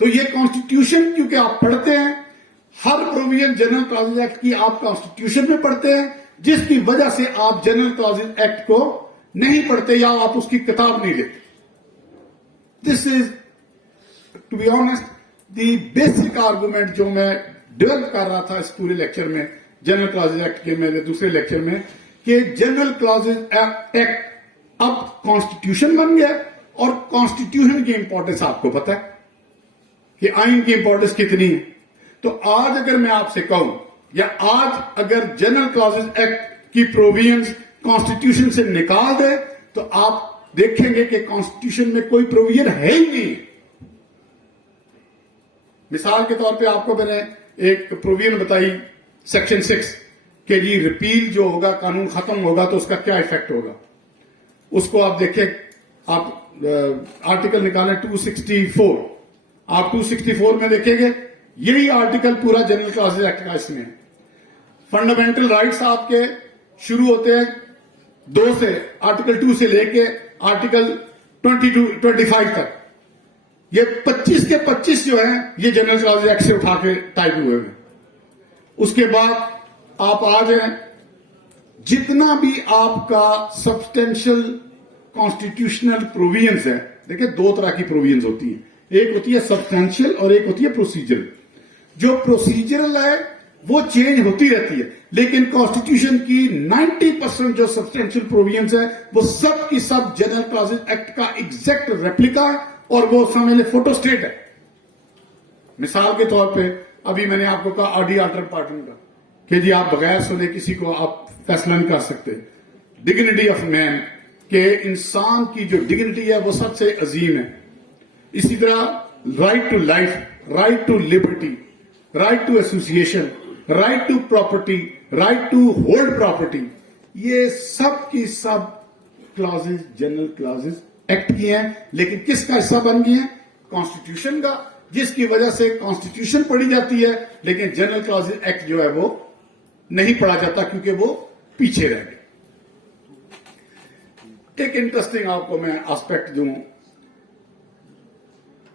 تو یہ کانسٹیٹیوشن کیونکہ آپ پڑھتے ہیں, ہر پروویژن جنرل کلازز ایکٹ کی آپ کانسٹیٹیوشن میں پڑھتے ہیں, جس کی وجہ سے آپ جنرل کلازز ایکٹ کو نہیں پڑھتے یا آپ اس کی کتاب نہیں لیتے. This is to be honest the basic argument جو میں ڈیولپ کر رہا تھا اس پورے لیکچر میں, جنرل کلازز ایکٹ کے میرے دوسرے لیکچر میں, کہ جنرل کلازز ایکٹ اب کانسٹیٹیوشن بن گیا اور کانسٹیٹیوشن کی امپورٹنس آپ کو پتا ہے کہ آئین کی امپورٹنس کتنی ہے. تو آج اگر میں آپ سے کہوں یا آج اگر جنرل کلازز ایکٹ کی پروویژنز کانسٹیٹیوشن سے نکال دے تو آپ دیکھیں گے کہ کانسٹیٹیوشن میں کوئی پروویژن ہے ہی نہیں. مثال کے طور پہ آپ کو میں نے ایک پروویژن بتائی سیکشن 6 کہ جی ریپیل جو ہوگا, قانون ختم ہوگا تو اس کا کیا ایفیکٹ ہوگا. اس کو آپ دیکھیں, آپ آرٹیکل نکالیں 264, آپ 264 میں دیکھیں گے یہی آرٹیکل پورا جنرل کلازز ایکٹ کا اس میں. فنڈامنٹل رائٹس آپ کے شروع ہوتے ہیں 2 سے, آرٹیکل 2 سے لے کے آرٹیکل 25 تک. یہ 25 کے 25 جو ہیں یہ جنرل کلازز ایکٹ سے اٹھا کے ٹائپ ہوئے ہیں. اس کے بعد آپ آ جائیں, جتنا بھی آپ کا سبسٹینشل کانسٹیٹیوشنل پروویژنز ہے, دیکھیں 2 طرح کی پروویژنز ہوتی ہیں, ایک ہوتی ہے سبسٹینشل اور ایک ہوتی ہے پروسیجرل. جو پروسیجرل ہے وہ چینج ہوتی رہتی ہے, لیکن کانسٹیٹیوشن کی 90% جو سبسٹینشل پروویژنز ہے وہ سب کی سب جنرل کلازز ایکٹ کا ایگزیکٹ ریپلیکا اور وہ سمجھ لے فوٹو اسٹیٹ ہے. مثال کے طور پہ ابھی میں نے آپ کو کہا آڈی آلٹر پارٹن کا کہ جی آپ بغیر سنے کسی کو آپ فیصلہ نہیں کر سکتے. ڈگنیٹی آف مین کہ انسان کی جو ڈگنیٹی ہے وہ سب سے عظیم ہے. اسی طرح right to life, right to liberty, right to association, right to property, right to hold property, یہ سب کی سب کلازز جنرل کلازز ایکٹ کی ہیں. لیکن کس کا حصہ بن گئی ہیں؟ کانسٹیٹیوشن کا, جس کی وجہ سے کانسٹیٹیوشن پڑھی جاتی ہے لیکن جنرل کلازز ایکٹ جو ہے وہ نہیں پڑھا جاتا کیونکہ وہ پیچھے رہ گئے. ایک انٹرسٹنگ آپ کو میں آسپیکٹ دوں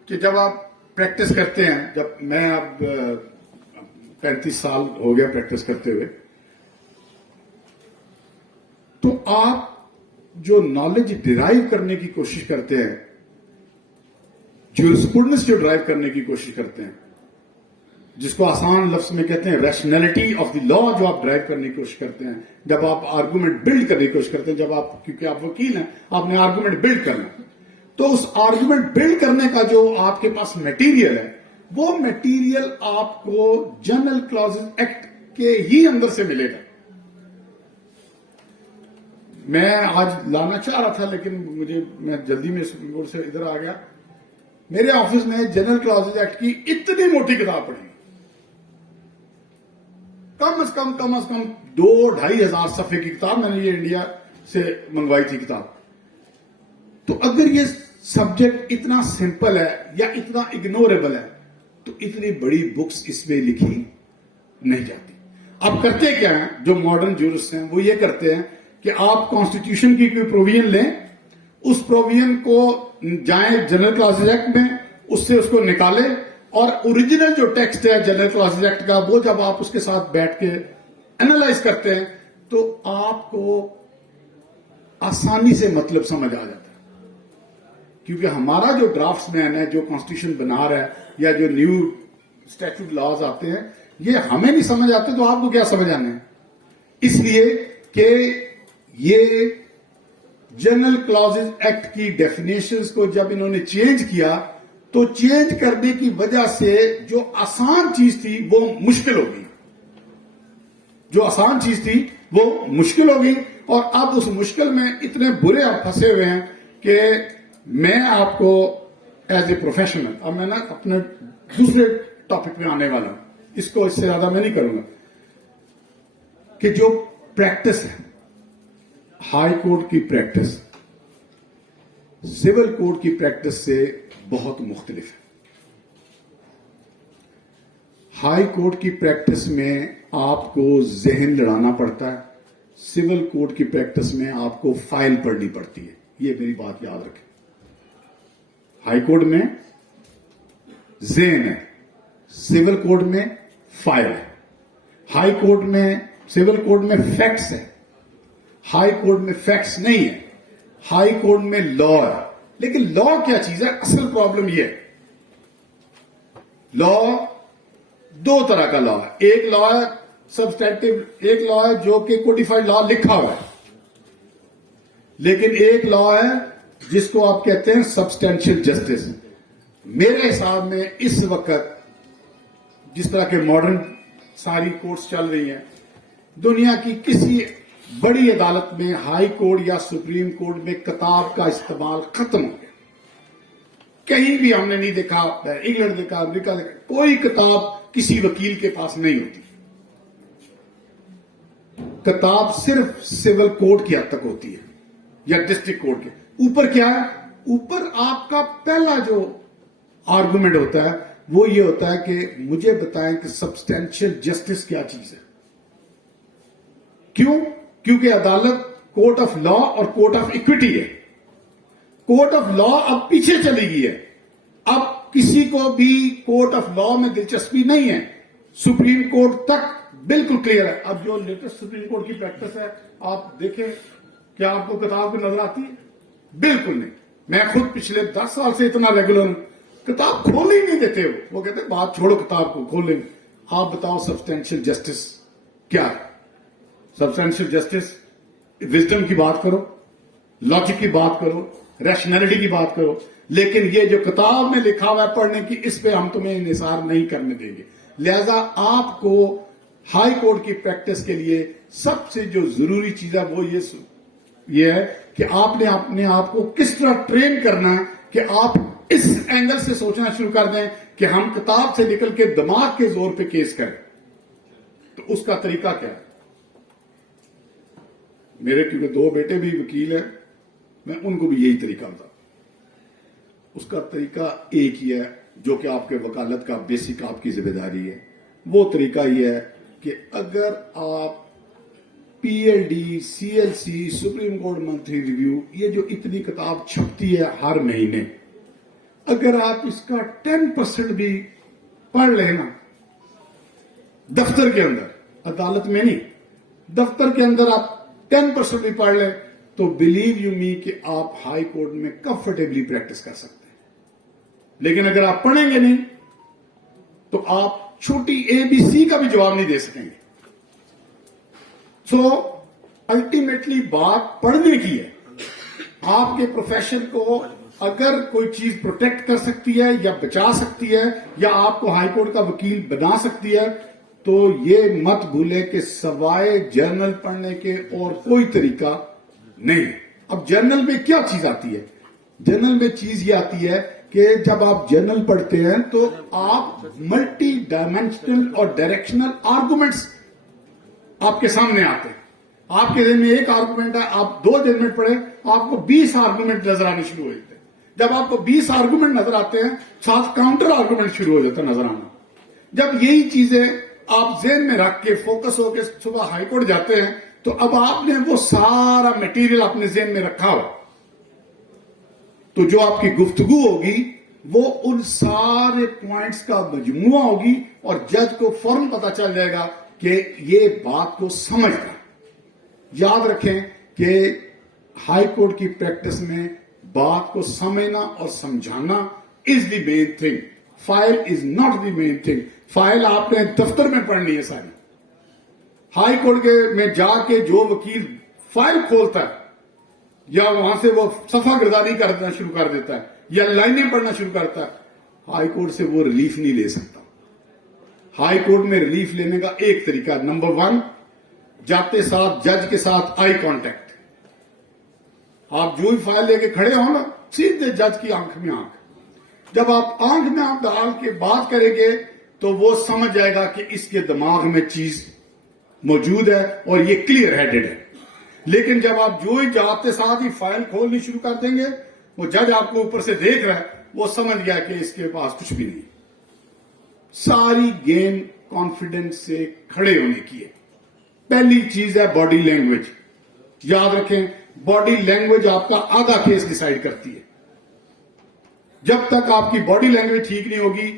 کہ جب آپ پریکٹس کرتے ہیں, جب میں اب 35 سال ہو گیا پریکٹس کرتے ہوئے, تو آپ جو نالج ڈرائیو کرنے کی کوشش کرتے ہیں, جورسپروڈنس جو ڈرائیو کرنے کی کوشش کرتے ہیں, جس کو آسان لفظ میں کہتے ہیں ریشنلٹی آف دی لا, جو آپ ڈرائیو کرنے کی کوشش کرتے ہیں, جب آپ آرگومنٹ بلڈ کرنے کی کوشش کرتے ہیں, جب آپ, کیونکہ آپ وکیل ہیں, آپ نے آرگومنٹ بلڈ کرنا, تو اس آرگومنٹ بلڈ کرنے کا جو آپ کے پاس میٹیریل ہے, وہ میٹیریل آپ کو جنرل کلازز ایکٹ کے ہی اندر سے ملے گا. میں آج لانا چاہ رہا تھا لیکن میں جلدی میں سپریم کورٹ سے ادھر آ گیا. میرے آفس میں جنرل کلازز ایکٹ کی اتنی موٹی کتاب پڑھی, کم از کم 2-2.5 ہزار صفحے کی کتاب, میں نے یہ انڈیا سے منگوائی تھی کتاب. تو اگر یہ سبجیکٹ اتنا سمپل ہے یا اتنا اگنوریبل ہے تو اتنی بڑی بکس اس میں لکھی نہیں جاتی. اب کرتے کیا ہیں جو ماڈرن جورسٹ ہیں, وہ یہ کرتے ہیں کہ آپ کانسٹیٹیوشن کی کوئی پروویژن لیں, اس پروویژن کو جائیں جنرل کلازز ایکٹ میں, اس سے اس کو نکالیں, اور اوریجنل جو ٹیکسٹ ہے جنرل کلازز ایکٹ کا, وہ جب آپ اس کے ساتھ بیٹھ کے اینالائز کرتے ہیں تو آپ کو آسانی سے مطلب سمجھ آ جاتا ہے. کیونکہ ہمارا جو ڈرافٹس مین ہے, جو کانسٹیٹیوشن بنا رہا ہے, یا جو نیو اسٹیچوٹ لاز آتے ہیں, یہ ہمیں نہیں سمجھ آتے تو آپ کو کیا سمجھ آنے ہیں. اس لیے کہ یہ جنرل کلازز ایکٹ کی ڈیفینیشنز کو جب انہوں نے چینج کیا تو چینج کرنے کی وجہ سے جو آسان چیز تھی وہ مشکل ہو گئی, جو آسان چیز تھی وہ مشکل ہو گئی. اور اب اس مشکل میں اتنے برے آپ پھنسے ہوئے ہیں کہ میں آپ کو ایز اے پروفیشنل, اب میں نا اپنے دوسرے ٹاپک میں آنے والا ہوں, اس کو اس سے زیادہ میں نہیں کروں گا, کہ جو پریکٹس ہے ہائی کورٹ کی پریکٹس سول کورٹ کی پریکٹس سے بہت مختلف ہے. ہائی کورٹ کی پریکٹس میں آپ کو ذہن لڑانا پڑتا ہے, سول کورٹ کی پریکٹس میں آپ کو فائل پڑھنی پڑتی ہے. یہ میری بات یاد رکھیں, ہائی کورٹ میں ذہن ہے, سول کورٹ میں فائل ہے. ہائی کورٹ میں, سول کورٹ میں فیکٹس ہے, ہائی کورٹ میں فیکٹس نہیں ہے. ہائی کورٹ میں لا ہے. لیکن لا کیا چیز ہے؟ اصل پرابلم یہ ہے, لا دو طرح کا لا ہے. ایک لا ہے سبسٹیٹیو, ایک لا ہے جو کہ کوڈیفائڈ لا لکھا ہوا ہے, لیکن ایک لا ہے جس کو آپ کہتے ہیں سبسٹینشیل جسٹس. میرے حساب میں اس وقت جس طرح کے ماڈرن ساری کورٹس چل رہی ہیں, دنیا کی کسی بڑی عدالت میں, ہائی کورٹ یا سپریم کورٹ میں کتاب کا استعمال ختم ہو گیا. کہیں بھی ہم نے نہیں دیکھا, انگلینڈ دیکھا, امریکہ دیکھا, کوئی کتاب کسی وکیل کے پاس نہیں ہوتی. کتاب صرف سول کورٹ کی حد تک ہوتی ہے یا ڈسٹرکٹ کورٹ کے اوپر. کیا ہے اوپر؟ آپ کا پہلا جو آرگومنٹ ہوتا ہے وہ یہ ہوتا ہے کہ مجھے بتائیں کہ سبسٹینشیل جسٹس کیا چیز ہے. کیوں؟ کیونکہ عدالت کورٹ آف لا اور کورٹ آف ایکوٹی ہے. کورٹ آف لا اب پیچھے چلی گئی ہے, اب کسی کو بھی کورٹ آف لا میں دلچسپی نہیں ہے. سپریم کورٹ تک بالکل کلیئر ہے. اب جو لیٹسٹ سپریم کورٹ کی پریکٹس ہے آپ دیکھیں, کیا آپ کو کتاب کو نظر آتی ہے؟ بالکل نہیں. میں خود پچھلے 10 سال سے اتنا ریگولر ہوں, کتاب کھول ہی نہیں دیتے. وہ کہتے ہیں بات چھوڑو, کتاب کو کھول لیں. آپ بتاؤ سبسٹینشیل جسٹس کیا ہے؟ سبسٹینشیل جسٹس وزڈم کی بات کرو, لاجک کی بات کرو, ریشنلٹی کی بات کرو. لیکن یہ جو کتاب میں لکھا ہوا ہے پڑھنے کی، اس پہ ہم تمہیں انحصار نہیں کرنے دیں گے. لہذا آپ کو ہائی کورٹ کی پریکٹس کے لیے سب سے جو ضروری چیز ہے وہ یہ ہے کہ آپ نے اپنے آپ کو کس طرح ٹرین کرنا ہے کہ آپ اس اینگل سے سوچنا شروع کر دیں کہ ہم کتاب سے نکل کے دماغ کے زور پہ کیس کریں. تو اس کا طریقہ کیا ہے؟ میرے کیونکہ 2 بیٹے بھی وکیل ہیں، میں ان کو بھی یہی طریقہ بتاتا ہوں. اس کا طریقہ ایک ہی ہے جو کہ آپ کے وکالت کا بیسک آپ کی ذمہ داری ہے. وہ طریقہ یہ ہے کہ اگر آپ P L D, C L C, Supreme Court monthly review, یہ جو اتنی کتاب چھپتی ہے ہر مہینے، اگر آپ اس کا 10% بھی پڑھ لینا دفتر کے اندر، عدالت میں نہیں، دفتر کے اندر آپ 10% بھی پڑھ لیں تو بلیو یو می کہ آپ ہائی کورٹ میں کمفرٹیبلی پریکٹس کر سکتے ہیں. لیکن اگر آپ پڑھیں گے نہیں تو آپ چھوٹی ABC کا بھی جواب نہیں دے سکیں گے. سو الٹیمیٹلی بات پڑھنے کی ہے. آپ کے پروفیشن کو اگر کوئی چیز پروٹیکٹ کر سکتی ہے یا بچا سکتی ہے یا آپ کو ہائی کورٹ کا وکیل بنا سکتی ہے تو یہ مت بھولے کہ سوائے جرنل پڑھنے کے اور کوئی طریقہ نہیں. اب جرنل میں کیا چیز آتی ہے؟ جرنل میں چیز یہ آتی ہے کہ جب آپ جرنل پڑھتے ہیں تو آپ ملٹی ڈائمینشنل اور ڈائریکشنل آرگومنٹس آپ کے سامنے آتے ہیں. آپ کے ذہن میں ایک آرگومنٹ ہے، آپ 2 ججمنٹ پڑھیں، آپ کو 20 آرگومنٹ نظر آنے شروع ہو جاتے ہیں. جب آپ کو 20 آرگومنٹ نظر آتے ہیں، ساتھ کاؤنٹر آرگومنٹ شروع ہو جاتا ہے نظر آنا. جب یہی چیزیں آپ ذہن میں رکھ کے فوکس ہو کے صبح ہائی کورٹ جاتے ہیں تو اب آپ نے وہ سارا میٹیریل اپنے ذہن میں رکھا ہو، تو جو آپ کی گفتگو ہوگی وہ ان سارے پوائنٹس کا مجموعہ ہوگی اور جج کو فوراً پتا چل جائے گا کہ یہ بات کو سمجھ رہا ہے. یاد رکھیں کہ ہائی کورٹ کی پریکٹس میں بات کو سمجھنا اور سمجھانا is the main thing. File is not the main thing. File آپ نے دفتر میں پڑھنی ہے ساری. ہائی کورٹ کے میں جا کے جو وکیل فائل کھولتا ہے یا وہاں سے وہ صفحہ گردانی کرنا شروع کر دیتا ہے یا لائنیں پڑھنا شروع کرتا ہے، ہائی کورٹ سے وہ ریلیف نہیں لے سکتا. ہائی کورٹ میں ریلیف لینے کا ایک طریقہ، نمبر 1، جاتے ساتھ جج کے ساتھ آئی کانٹیکٹ. آپ جو ہی فائل لے کے کھڑے ہو نا، سیدھے جج کی آنکھ میں آنکھ. جب آپ آنکھ میں آنکھ ڈال کے بات کریں گے تو وہ سمجھ جائے گا کہ اس کے دماغ میں چیز موجود ہے اور یہ کلیئر ہیڈڈ ہے. لیکن جب آپ جو ہی جاتے ساتھ ہی فائل کھولنی شروع کر دیں گے، وہ جج آپ کو اوپر سے دیکھ رہا ہے، وہ سمجھ گیا کہ اس کے پاس کچھ بھی نہیں. ساری گیم کانفیڈنس سے کھڑے ہونے کی ہے. پہلی چیز ہے باڈی لینگویج. یاد رکھیں، باڈی لینگویج آپ کا آدھا کیس ڈیسائیڈ کرتی ہے. جب تک آپ کی باڈی لینگویج ٹھیک نہیں ہوگی،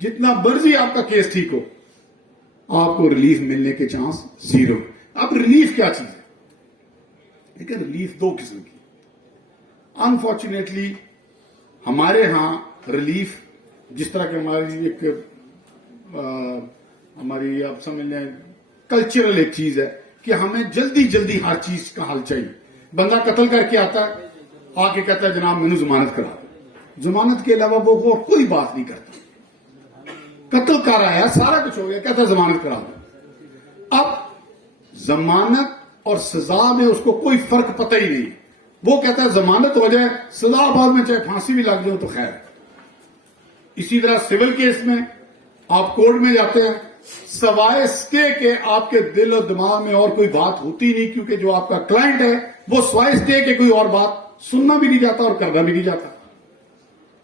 جتنا مرضی آپ کا کیس ٹھیک ہو، آپ کو ریلیف ملنے کے چانس 0. اب ریلیف کیا چیز ہے؟ لیکن ریلیف 2 قسم کی. انفارچونیٹلی ہمارے ہاں ریلیف جس طرح کہ ہماری آپ سمجھ لیں کلچرل ایک چیز ہے کہ ہمیں جلدی جلدی ہر چیز کا حل چاہیے. بندہ قتل کر کے آتا ہے، آ کے کہتا ہے جناب میں نے ضمانت کرا. ضمانت کے علاوہ وہ اور کوئی بات نہیں کرتا. قتل کر آیا، سارا کچھ ہو گیا، کہتا ہے ضمانت کرا دو. اب ضمانت اور سزا میں اس کو کوئی فرق پتہ ہی نہیں. وہ کہتا ہے ضمانت ہو جائے، سزا بعد میں چاہے پھانسی بھی لگ جائے تو خیر. اسی طرح سول کیس میں آپ کورٹ میں جاتے ہیں، سوائے اسٹے کے آپ کے دل و دماغ میں اور کوئی بات ہوتی نہیں، کیونکہ جو آپ کا کلائنٹ ہے وہ سوائے اسٹے کے کوئی اور بات سننا بھی نہیں چاہتا اور کرنا بھی نہیں چاہتا.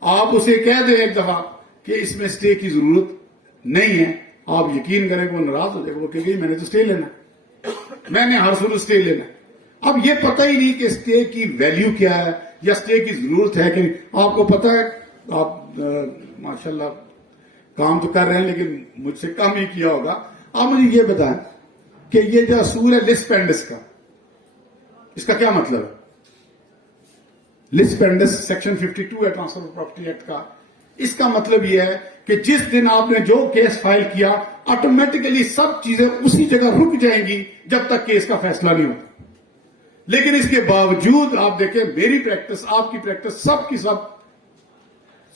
آپ اسے کہہ دیں ایک دفعہ کہ اس میں اسٹے کی ضرورت نہیں ہے، آپ یقین کریں کہ وہ ناراض ہو جائے گا. وہ کہ میں نے تو اسٹے لینا، میں نے ہر صورت اسٹے لینا. اب یہ پتہ ہی نہیں کہ اسٹے کی ویلیو کیا ہے یا اسٹے کی ضرورت ہے کہ نہیں. آپ کو پتہ ہے، آپ ماشاءاللہ کام تو کر رہے ہیں لیکن مجھ سے کم ہی کیا ہوگا. آپ مجھے یہ بتائیں کہ یہ جو اصول ہے لس پینڈس کا، اس کا کیا مطلب ہے؟ لس پینڈس سیکشن 52 ہے ٹرانسفر آف پراپرٹی ایکٹ کا. اس کا مطلب یہ ہے کہ جس دن آپ نے جو کیس فائل کیا، آٹومیٹیکلی سب چیزیں اسی جگہ رک جائیں گی جب تک کیس کا فیصلہ نہیں ہوتا. لیکن اس کے باوجود آپ دیکھیں میری پریکٹس، آپ کی پریکٹس، سب کی سب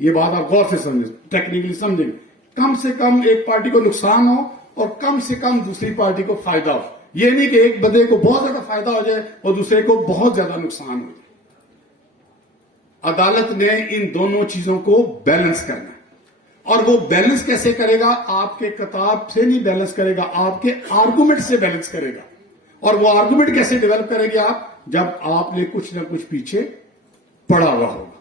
یہ بات آپ غور سے سمجھیں, ٹیکنیکلی سمجھیں. کم سے کم ایک پارٹی کو نقصان ہو اور کم سے کم دوسری پارٹی کو فائدہ ہو. یہ نہیں کہ ایک بندے کو بہت زیادہ فائدہ ہو جائے اور دوسرے کو بہت زیادہ نقصان ہو جائے. عدالت نے ان دونوں چیزوں کو بیلنس کرنا ہے, اور وہ بیلنس کیسے کرے گا؟ آپ کے کتاب سے نہیں بیلنس کرے گا, آپ کے آرگومنٹ سے بیلنس کرے گا. اور وہ آرگومنٹ کیسے ڈیولپ کرے گے آپ؟ جب آپ نے کچھ نہ کچھ پیچھے پڑا ہوا ہوگا.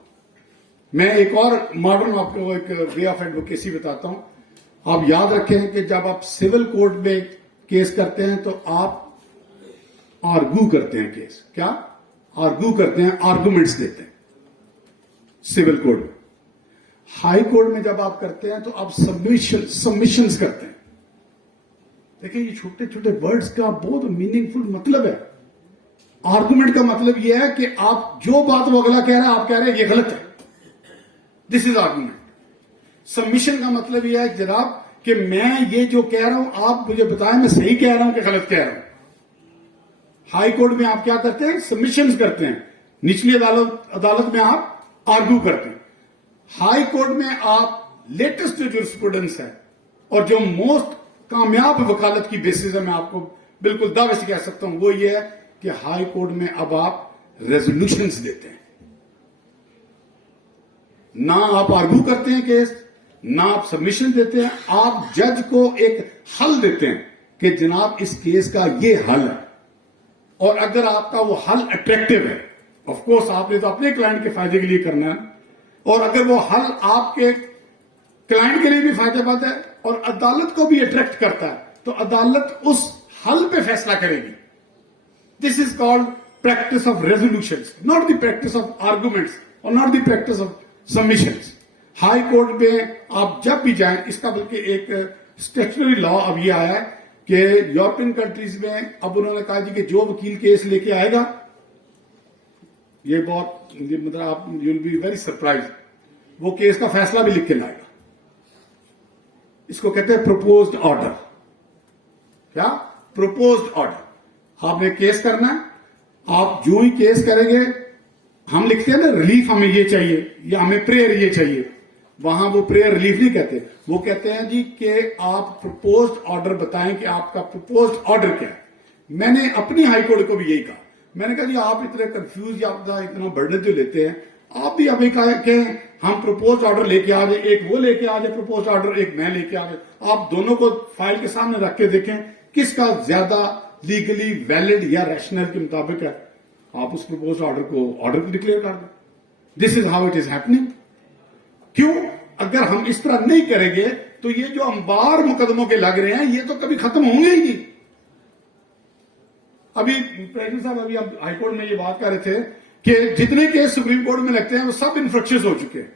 میں ایک اور ماڈرن آپ کو ایک وے آف ایڈوکیسی بتاتا ہوں. آپ یاد رکھیں کہ جب آپ سول کورٹ میں کیس کرتے ہیں تو آپ آرگو کرتے ہیں. کیس کیا آرگو کرتے ہیں, آرگومنٹس دیتے ہیں سول کورٹ میں. ہائی کورٹ میں جب آپ کرتے ہیں تو آپ سبمیشنز کرتے ہیں. دیکھیں یہ چھوٹے چھوٹے ورڈز کا بہت میننگ فل مطلب ہے. آرگومنٹ کا مطلب یہ ہے کہ آپ جو بات وہ اگلا کہہ رہا ہے آپ کہہ رہے ہیں یہ غلط ہے. دس از آرگومنٹ. سبمیشن کا مطلب یہ ہے جناب کہ میں یہ جو کہہ رہا ہوں آپ مجھے بتائیں میں صحیح کہہ رہا ہوں کہ غلط کہہ رہا ہوں. ہائی کورٹ میں آپ کیا کرتے ہیں؟ سبمیشنز کرتے ہیں. نچلی عدالت میں آپ آرگو کرتے ہیں. ہائی کورٹ میں آپ لیٹسٹ جو جورسپروڈنس ہے اور جو موسٹ کامیاب وکالت کی بیسس ہے, میں آپ کو بالکل دعوے سے کہہ سکتا ہوں, وہ یہ ہے کہ ہائی کورٹ میں اب آپ ریزولوشنز دیتے ہیں. نہ آپ آرگو کرتے ہیں کیس, نہ آپ سبمیشن دیتے ہیں, آپ جج کو ایک حل دیتے ہیں کہ جناب اس کیس کا یہ حل ہے. اور اگر آپ کا وہ حل اٹریکٹیو ہے, آف کورس آپ نے تو اپنے کلائنٹ کے فائدے کے لیے کرنا ہے, اور اگر وہ حل آپ کے کلائنٹ کے لیے بھی فائدہ مند ہے اور عدالت کو بھی اٹریکٹ کرتا ہے تو عدالت اس حل پہ فیصلہ کرے گی. This is called practice of resolutions, not the practice of arguments اور not the practice of submissions. High court میں آپ جب بھی جائیں, اس کا بلکہ ایک اسٹیچوٹری لا اب یہ آیا ہے کہ یورپین کنٹریز میں اب انہوں نے کہا جی کہ جو وکیل کیس لے کے آئے گا, یہ بہت مطلب آپ you will be very surprise, وہ کیس کا فیصلہ بھی لکھ کے لائے گا. اس کو کہتے ہیں پروپوزڈ آرڈر. کیا؟ Proposed order. آپ نے کیس کرنا ہے, آپ جو ہی کیس کریں گے, ہم لکھتے ہیں نا ریلیف ہمیں یہ چاہیے یا ہمیں پریئر یہ چاہیے, وہاں وہ پریئر ریلیف نہیں کہتے, وہ کہتے ہیں جی کہ آپ پروپوزڈ آرڈر بتائیں کہ آپ کا پروپوزڈ آرڈر کیا ہے. میں نے اپنی ہائی کورٹ کو بھی یہی کہا, میں نے کہا جی آپ اتنے کنفیوز یا اتنا برڈن جو لیتے ہیں, آپ بھی ابھی کہ ہم پروپوزڈ آرڈر لے کے آ جائیں, ایک وہ لے کے آ جائے پروپوزڈ آرڈر, ایک میں لے کے آ جائے, آپ دونوں کو فائل کے سامنے رکھ کے دیکھیں کس کا زیادہ لیگلی ویلڈ یا ریشنل کے مطابق ہے. آپ اس پروپوزڈ آرڈر کو آرڈر ڈکلیئر کر دیں. This is how it is happening. کیوں؟ اگر ہم اس طرح نہیں کریں گے تو یہ جو انبار مقدموں کے لگ رہے ہیں یہ تو کبھی ختم ہوں گے ہی نہیں. ابھی پریزیڈنٹ صاحب ابھی ہم ہائی کورٹ میں یہ بات کر رہے تھے کہ جتنے کیس سپریم کورٹ میں لگتے ہیں وہ سب انفریکشنز ہو چکے ہیں.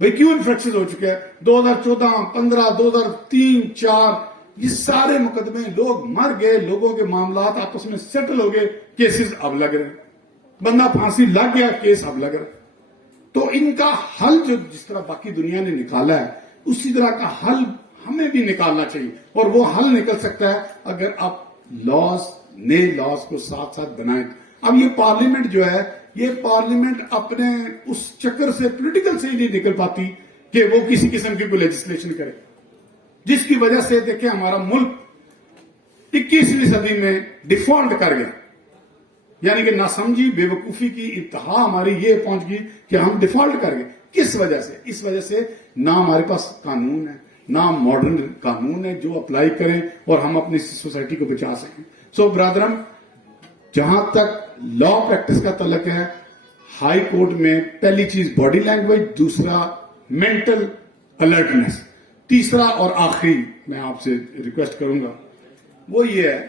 بھئی کیوں انفریکشنز ہو چکے ہیں؟ 2014 15 2003 4 یہ سارے مقدمے, لوگ مر گئے, لوگوں کے معاملات آپس میں سیٹل ہو گئے, کیسز اب لگ رہے ہیں, بندہ پھانسی لگ گیا, کیس اب لگ رہا ہے. تو ان کا حل جو جس طرح باقی دنیا نے نکالا ہے اسی طرح کا حل ہمیں بھی نکالنا چاہیے, اور وہ حل نکل سکتا ہے اگر آپ نئے لاز کو ساتھ ساتھ بنائیں. اب یہ پارلیمنٹ جو ہے, یہ پارلیمنٹ اپنے اس چکر سے پولیٹیکل سے ہی نہیں نکل پاتی کہ وہ کسی قسم کی کوئی لیجسلیشن کرے, جس کی وجہ سے دیکھیں ہمارا ملک 21ویں صدی میں ڈیفالٹ کر گیا. یعنی کہ ناسمجھی بے وقوفی کی انتہا ہماری یہ پہنچ گئی کہ ہم ڈیفالٹ کر گئے. کس وجہ سے؟ اس وجہ سے نہ ہمارے پاس قانون ہے, نہ ماڈرن قانون ہے جو اپلائی کریں اور ہم اپنی سوسائٹی کو بچا سکیں. سو برادرم, جہاں تک لا پریکٹس کا تعلق ہے, ہائی کورٹ میں پہلی چیز باڈی لینگویج, دوسرا مینٹل الرٹنس, تیسرا اور آخری میں آپ سے ریکویسٹ کروں گا وہ یہ ہے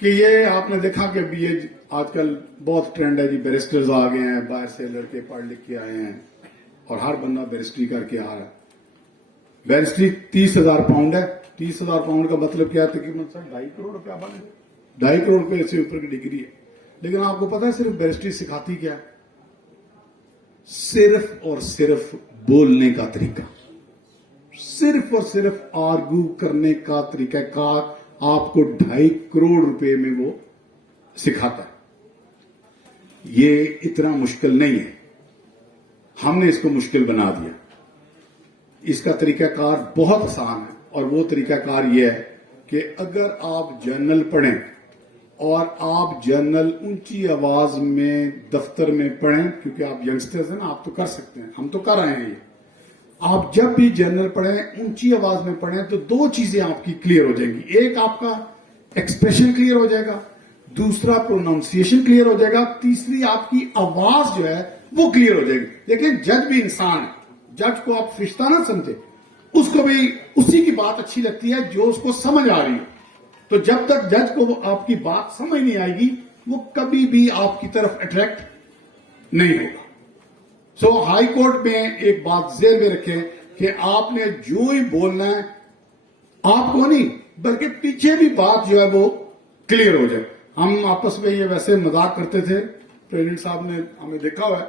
کہ یہ آپ نے دیکھا کہ ابھی یہ آج کل بہت ٹرینڈ ہے جی, بیرسٹرز آ گئے ہیں, باہر سے لڑکے پڑھ لکھ کے آئے ہیں اور ہر بندہ بیرسٹری کر کے آ رہا ہے. بیرسٹری 30,000 پاؤنڈ ہے. 30,000 پاؤنڈ کا مطلب کیا ہے؟ تقریباً 2.5 کروڑ روپیہ بنے, 2.5 کروڑ روپے سے اوپر کی ڈگری ہے. لیکن آپ کو پتا ہے صرف بیرسٹری سکھاتی کیا ہے؟ صرف اور صرف بولنے کا طریقہ, صرف اور صرف آرگو کرنے کا طریقہ کار آپ کو 2.5 کروڑ روپے میں وہ سکھاتا ہے. یہ اتنا مشکل نہیں ہے. ہم نے اس کو مشکل بنا دیا. اس کا طریقہ کار بہت آسان ہے, اور وہ طریقہ کار یہ ہے کہ اگر آپ جرنل پڑھیں اور آپ جرنل اونچی آواز میں دفتر میں پڑھیں, کیونکہ آپ ینگسٹرز ہیں نا, آپ تو کر سکتے ہیں, ہم تو کر رہے ہیں. یہ آپ جب بھی جرنل پڑھیں اونچی آواز میں پڑھیں تو دو چیزیں آپ کی کلیئر ہو جائیں گی. ایک آپ کا ایکسپریشن کلیئر ہو جائے گا, دوسرا پروناؤنسیشن کلیئر ہو جائے گا, تیسری آپ کی آواز جو ہے وہ کلیئر ہو جائے گی. لیکن جج بھی انسان ہے, جج کو آپ فرشتہ نہ سمجھے, اس کو بھی اسی کی بات اچھی لگتی ہے جو اس کو سمجھ آ رہی ہے. تو جب تک جج کو آپ کی بات سمجھ نہیں آئے گی وہ کبھی بھی آپ کی طرف اٹریکٹ نہیں ہوگا. سو ہائی کورٹ میں ایک بات ذہن میں رکھیں کہ آپ نے جو ہی بولنا ہے, آپ کو نہیں بلکہ پیچھے بھی بات جو ہے وہ کلیئر ہو جائے. ہم آپس میں یہ ویسے مذاق کرتے تھے, پریزیڈنٹ صاحب نے ہمیں دیکھا ہوا ہے,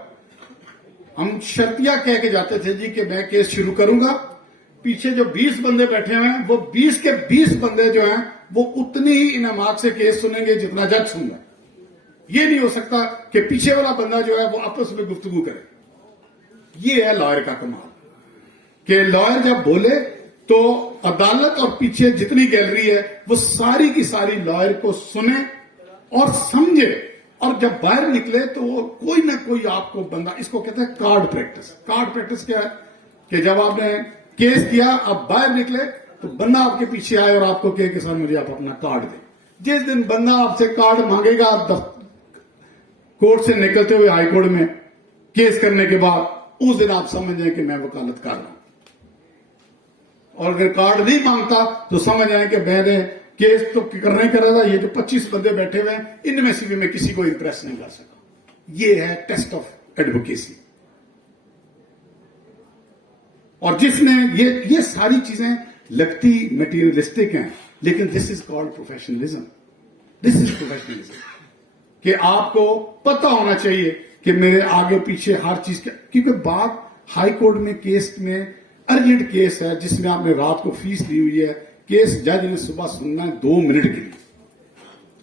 ہم شرطیہ کہہ کے جاتے تھے جی کہ میں کیس شروع کروں گا, پیچھے جو 20 بندے بیٹھے ہوئے ہیں وہ 20 کے 20 بندے جو ہیں وہ اتنی ہی انعامات سے کیس سنیں گے جتنا جج سن رہا ہے. یہ نہیں ہو سکتا کہ پیچھے والا بندہ جو ہے وہ آپس میں گفتگو کرے. یہ ہے لائر کا کمال کہ لائر جب بولے تو عدالت اور پیچھے جتنی گیلری ہے وہ ساری کی ساری لائر کو سنے اور سمجھے, اور جب باہر نکلے تو وہ کوئی نہ کوئی آپ کو بندہ, اس کو کہتے ہیں کارڈ پریکٹس. کارڈ پریکٹس کیا ہے کہ جب آپ نے کیس کیا, اب باہر نکلے تو بندہ آپ کے پیچھے آئے اور آپ کو کہے کہ سر مجھے آپ اپنا کارڈ دیں. جس دن بندہ آپ سے کارڈ مانگے گا کورٹ سے نکلتے ہوئے ہائی کورٹ میں کیس کرنے کے بعد, اس دن آپ سمجھ جائیں کہ میں وکالت کر رہا ہوں. اور اگر کارڈ نہیں مانگتا تو سمجھ آئیں کہ میں نے کیس تو کرنے کر رہا تھا, یہ جو 25 بندے بیٹھے ہوئے ہیں ان میں سے بھی میں کسی کو امپریس نہیں کر سکا. یہ ہے ٹیسٹ آف ایڈوکیسی. اور جس نے یہ ساری چیزیں لگتی میٹیریلسٹک ہیں, لیکن this is called professionalism. This is professionalism کہ آپ کو پتا ہونا چاہیے کہ میرے آگے پیچھے ہر چیز کا, کیونکہ بات ہائی کورٹ میں کیس میں ارجنٹ کیس ہے جس میں آپ نے رات کو فیس لی ہوئی ہے, کیس جج نے صبح سننا ہے 2 منٹ کے لیے.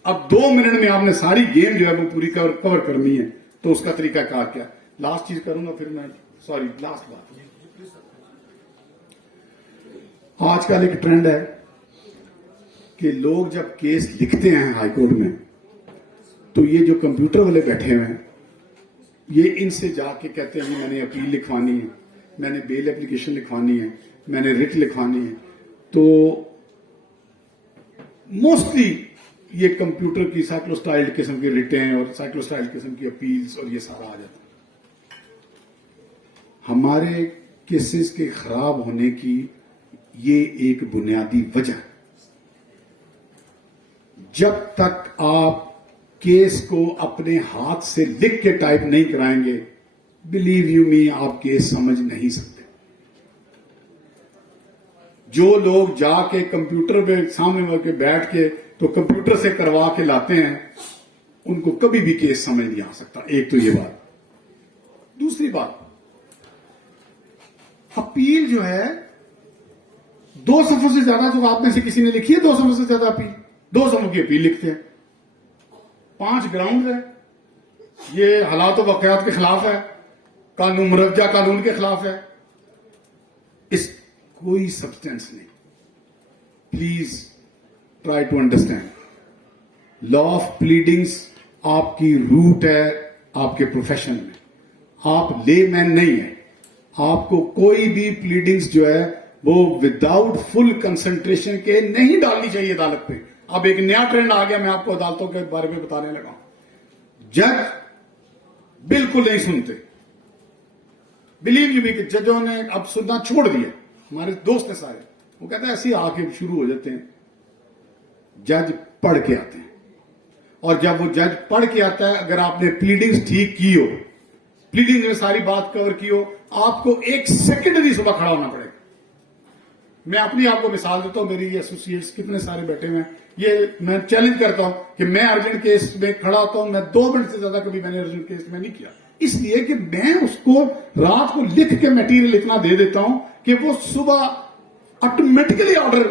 اب 2 منٹ میں آپ نے ساری گیم جو ہے وہ پوری کور کرنی ہے, تو اس کا طریقہ کار کیا. لاسٹ چیز کروں گا پھر میں, سوری لاسٹ بات. آج کل ایک ٹرینڈ ہے کہ لوگ جب کیس لکھتے ہیں ہائی کورٹ میں تو یہ جو کمپیوٹر والے بیٹھے ہوئے ہیں یہ ان سے جا کے کہتے ہیں میں نے اپیل لکھوانی ہے, میں نے بیل اپلیکیشن لکھوانی ہے, میں نے ریٹ لکھوانی ہے. تو موسٹلی یہ کمپیوٹر کی سائیکلوسٹائلڈ قسم کی ریٹیں اور سائیکلوسٹائلڈ قسم کی اپیلز اور یہ سارا آ جاتا ہے. ہمارے کیسز کے خراب ہونے کی یہ ایک بنیادی وجہ ہے. جب تک آپ کیس کو اپنے ہاتھ سے لکھ کے ٹائپ نہیں کرائیں گے, بلیو یو می, آپ کیس سمجھ نہیں سکتے. جو لوگ جا کے کمپیوٹر پہ سامنے کے بیٹھ کے تو کمپیوٹر سے کروا کے لاتے ہیں ان کو کبھی بھی کیس سمجھ نہیں آ سکتا. ایک تو یہ بات. دوسری بات, اپیل جو ہے 2 صفحوں سے زیادہ تو آپ میں سے کسی نے لکھی ہے 2 صفحوں سے زیادہ اپیل؟ 2 صفحوں کی اپیل لکھتے ہیں. 5 گراؤنڈ ہے, یہ حالات و واقعات کے خلاف ہے, قانون مرجع قانون کے خلاف ہے, اس کوئی سبسٹینس نہیں. Please try to understand. Law of pleadings آپ کی روٹ ہے آپ کے پروفیشن میں. آپ لے مین نہیں ہیں. آپ کو کوئی بھی پلیڈنگز جو ہے وہ وداؤٹ فل کنسنٹریشن کے نہیں ڈالنی چاہیے عدالت پہ. اب ایک نیا ٹرینڈ آ گیا, میں آپ کو عدالتوں کے بارے میں بتانے لگا ہوں. جج بالکل نہیں سنتے. بلیو یو می کہ ججوں نے اب سننا چھوڑ دیا. ہمارے دوست ہیں سارے, وہ کہتے ہیں ایسے آ کے شروع ہو جاتے ہیں. جج پڑھ کے آتے ہیں, اور جب وہ جج پڑھ کے آتا ہے, اگر آپ نے پلیڈنگز ٹھیک کی ہو, پلیڈنگ میں ساری بات کور کی ہو, آپ کو 1 سیکنڈ بھی صبح کھڑا ہونا پڑے گا. میں اپنی آپ کو مثال دیتا ہوں, میری ایسوسیٹس کتنے سارے بیٹھے ہوئے ہیں, یہ میں چیلنج کرتا ہوں کہ میں ارجنٹ کیس میں کھڑا ہوتا ہوں, میں 2 منٹ سے زیادہ کبھی میں نے ارجنٹ کیس میں نہیں کیا. اس لیے کہ میں اس کو رات کو لکھ کے میٹیریل اتنا دے دیتا ہوں کہ وہ صبح آٹومیٹکلی آرڈر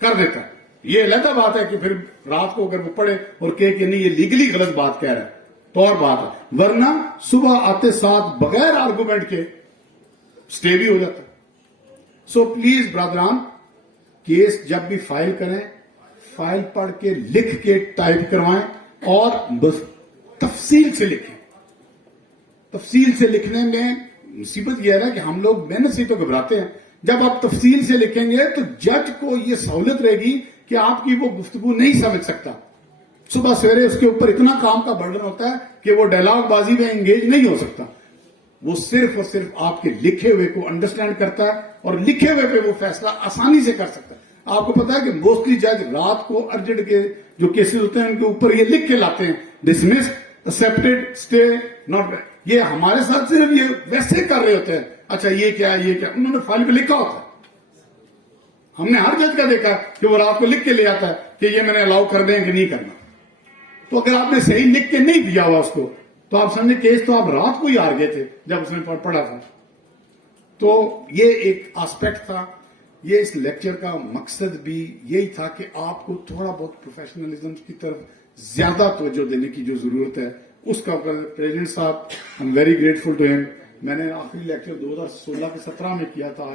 کر دیتا ہے. یہ علیحدہ بات ہے کہ پھر رات کو اگر وہ پڑھے اور کہے کہ نہیں یہ لیگلی غلط بات کہہ رہا ہے, تو اور بات ہے، ورنہ صبح آتے ساتھ بغیر آرگومنٹ کے سٹے بھی ہو جاتا ہے. سو پلیز برادران، کیس جب بھی فائل کریں، فائل پڑھ کے لکھ کے ٹائپ کروائیں اور بس تفصیل سے لکھیں. تفصیل سے لکھنے میں مصیبت یہ ہے کہ ہم لوگ محنت سے تو گھبراتے ہیں. جب آپ تفصیل سے لکھیں گے تو جج کو یہ سہولت رہے گی کہ آپ کی وہ گفتگو نہیں سمجھ سکتا. صبح سویرے اس کے اوپر اتنا کام کا برڈن ہوتا ہے کہ وہ ڈائلاگ بازی میں انگیج نہیں ہو سکتا. وہ صرف اور صرف آپ کے لکھے ہوئے کو انڈرسٹینڈ کرتا ہے اور لکھے ہوئے پہ وہ فیصلہ آسانی سے کر سکتا ہے. آپ کو پتا ہے کہ موسٹلی جج رات کو ارجنٹ کے جو کیسز ہوتے ہیں ان کے اوپر یہ لکھ کے لاتے ہیں، ڈسمسڈ، ایکسپٹڈ، اسٹے ناٹ. یہ ہمارے ساتھ صرف یہ ویسے کر رہے ہوتے ہیں، اچھا یہ کیا انہوں نے فائل پہ لکھا ہوتا ہے. ہم نے ہر جج کا دیکھا کہ وہ رات کو لکھ کے لے آتا ہے کہ یہ میں نے الاؤ کر دیں کہ نہیں کرنا. تو اگر آپ نے صحیح لکھ کے نہیں دیا ہوا اس کو تو آپ سمجھے کیس تو آپ رات کو ہی ہار گئے تھے جب اس نے پڑھا تھا. تو یہ ایک آسپیکٹ تھا. یہ اس لیکچر کا مقصد بھی یہی تھا کہ آپ کو تھوڑا بہت پروفیشنلزم کی طرف زیادہ توجہ دینے کی جو ضرورت ہے اس کا. پریزیڈنٹ صاحب، I am very grateful to ہم. میں نے آخری لیکچر 2016 کے 17 میں کیا تھا.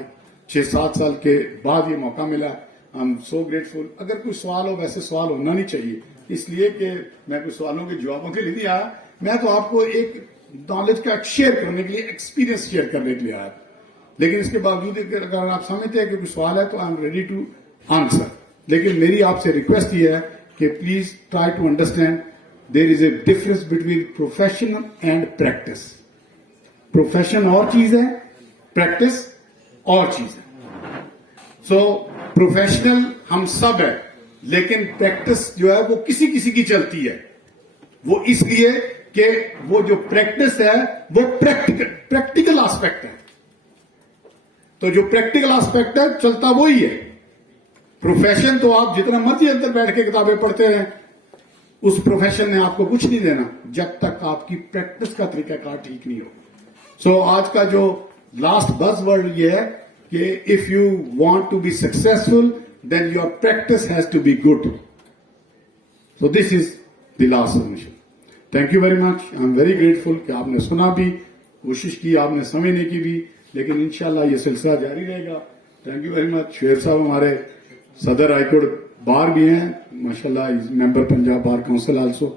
6-7 سال کے بعد یہ موقع ملا. I am so grateful. اگر کوئی سوال ہو، ویسے سوال ہونا نہیں چاہیے، اس لیے کہ میں کوئی سوالوں کے جوابوں کے لیے نہیں آیا. میں تو آپ کو ایک نالج کا شیئر کرنے کے لیے، ایکسپیرینس شیئر کرنے کے لیے آیا. لیکن اس کے باوجود اگر آپ سمجھتے ہیں کہ کوئی سوال ہے تو I am ready to answer. لیکن میری آپ سے ریکویسٹ یہ ہے کہ please try to understand there is a difference between profession and practice. Profession اور چیز ہے، پریکٹس اور چیز ہے. سو پروفیشنل ہم سب ہیں، لیکن پریکٹس جو ہے وہ کسی کسی کی چلتی ہے. وہ اس لیے کہ وہ جو پریکٹس ہے وہ پریکٹیکل آسپیکٹ ہے. تو جو پریکٹیکل آسپیکٹ ہے چلتا وہی ہے. پروفیشن تو آپ جتنا مرضی اندر بیٹھ کے کتابیں پڑھتے رہیں، اس پروفیشن نے آپ کو کچھ نہیں دینا جب تک آپ کی پریکٹس کا طریقہ کار ٹھیک نہیں ہو. سو آج کا جو لاسٹ بز ورڈ یہ ہے کہ if you want to be successful then your practice has to be good. So this is the last submission. Thank you very much. I am very grateful کہ آپ نے سنا بھی، کوشش کی آپ نے سمجھنے کی بھی، لیکن انشاءاللہ یہ سلسلہ جاری رہے گا. Thank you very much. Shoaib صاحب ہمارے صدر ہائی کورٹ بار بھی ہیں ماشاءاللہ، member Punjab bar council also,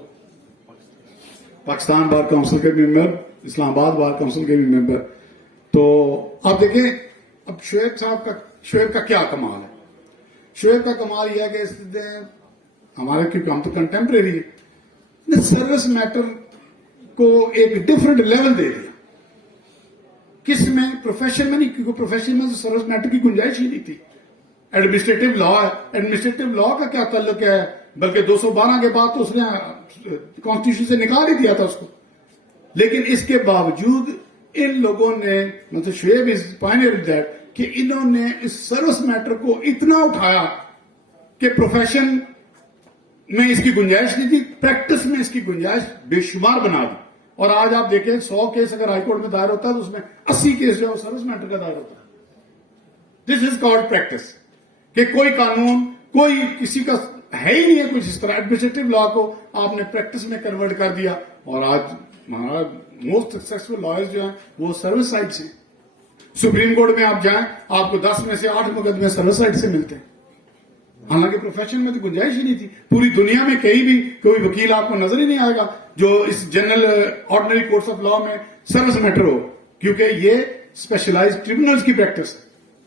Pakistan bar council کے بھی ممبر، اسلام آباد بار کونسل کے بھی ممبر. تو آپ دیکھیں اب شعیب کا کیا کمال ہے. شعیب کا کمال یہ ہے کہ اس نے ہمارے، کیونکہ ہم تو کنٹمپریری ہیں، سروس میٹر کو ایک ڈفرنٹ لیول دے دیا. کس میں؟ پروفیشن میں نہیں، کیونکہ پروفیشن میں سروس میٹر کی گنجائش ہی نہیں تھی. ایڈمنسٹریٹو لا ہے، ایڈمنسٹریٹو لا کا کیا تعلق ہے؟ بلکہ 212 کے بعد تو اس نے کانسٹیٹیوشن سے نکال ہی دیا تھا اس کو. لیکن اس کے باوجود ان لوگوں نے، مطلب شعیب از پائنیئر دیٹ، کہ انہوں نے اس سروس میٹر کو اتنا اٹھایا کہ پروفیشن میں اس کی گنجائش نہیں تھی، پریکٹس میں اس کی گنجائش بے شمار بنا دی. اور آج آپ دیکھیں 100 کیس اگر ہائی کورٹ میں دائر ہوتا ہے تو اس میں 80 کیس جو ہے سروس میٹر کا دائر ہوتا ہے. دس از کالڈ پریکٹس. کہ کوئی قانون، کوئی کسی کا ہے ہی نہیں ہے کچھ اس طرح. ایڈمنسٹریٹو لا کو آپ نے پریکٹس میں کنورٹ کر دیا. اور آج ہمارا موسٹ سکسیسفل لائرز جو ہیں وہ سروس سائڈ سے. سپریم کورٹ میں آپ جائیں، آپ کو 10 میں سے 8 مقدمے سروس سائڈ سے ملتے ہیں. حالانکہ پروفیشن میں تو گنجائش ہی نہیں تھی. پوری دنیا میں کہیں بھی کوئی وکیل آپ کو نظر ہی نہیں آئے گا جو اس general ordinary courts of law میں سروس میٹر ہو، کیونکہ یہ اسپیشلائز ٹریبونلز کی پریکٹس ہے.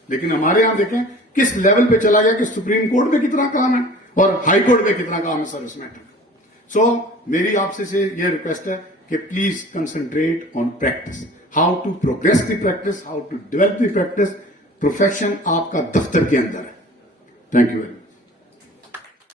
لیکن ہمارے یہاں دیکھیں کس لیول پہ چلا گیا کہ سپریم کورٹ میں کتنا کام ہے اور ہائی کورٹ میں کتنا کام ہے سروس میٹر. سو میری آپ سے یہ ریکویسٹ ہے کہ please concentrate on practice, how to progress the practice, how to develop the practice. Profession آپ کا دفتر کے اندر ہے. Thank you very much.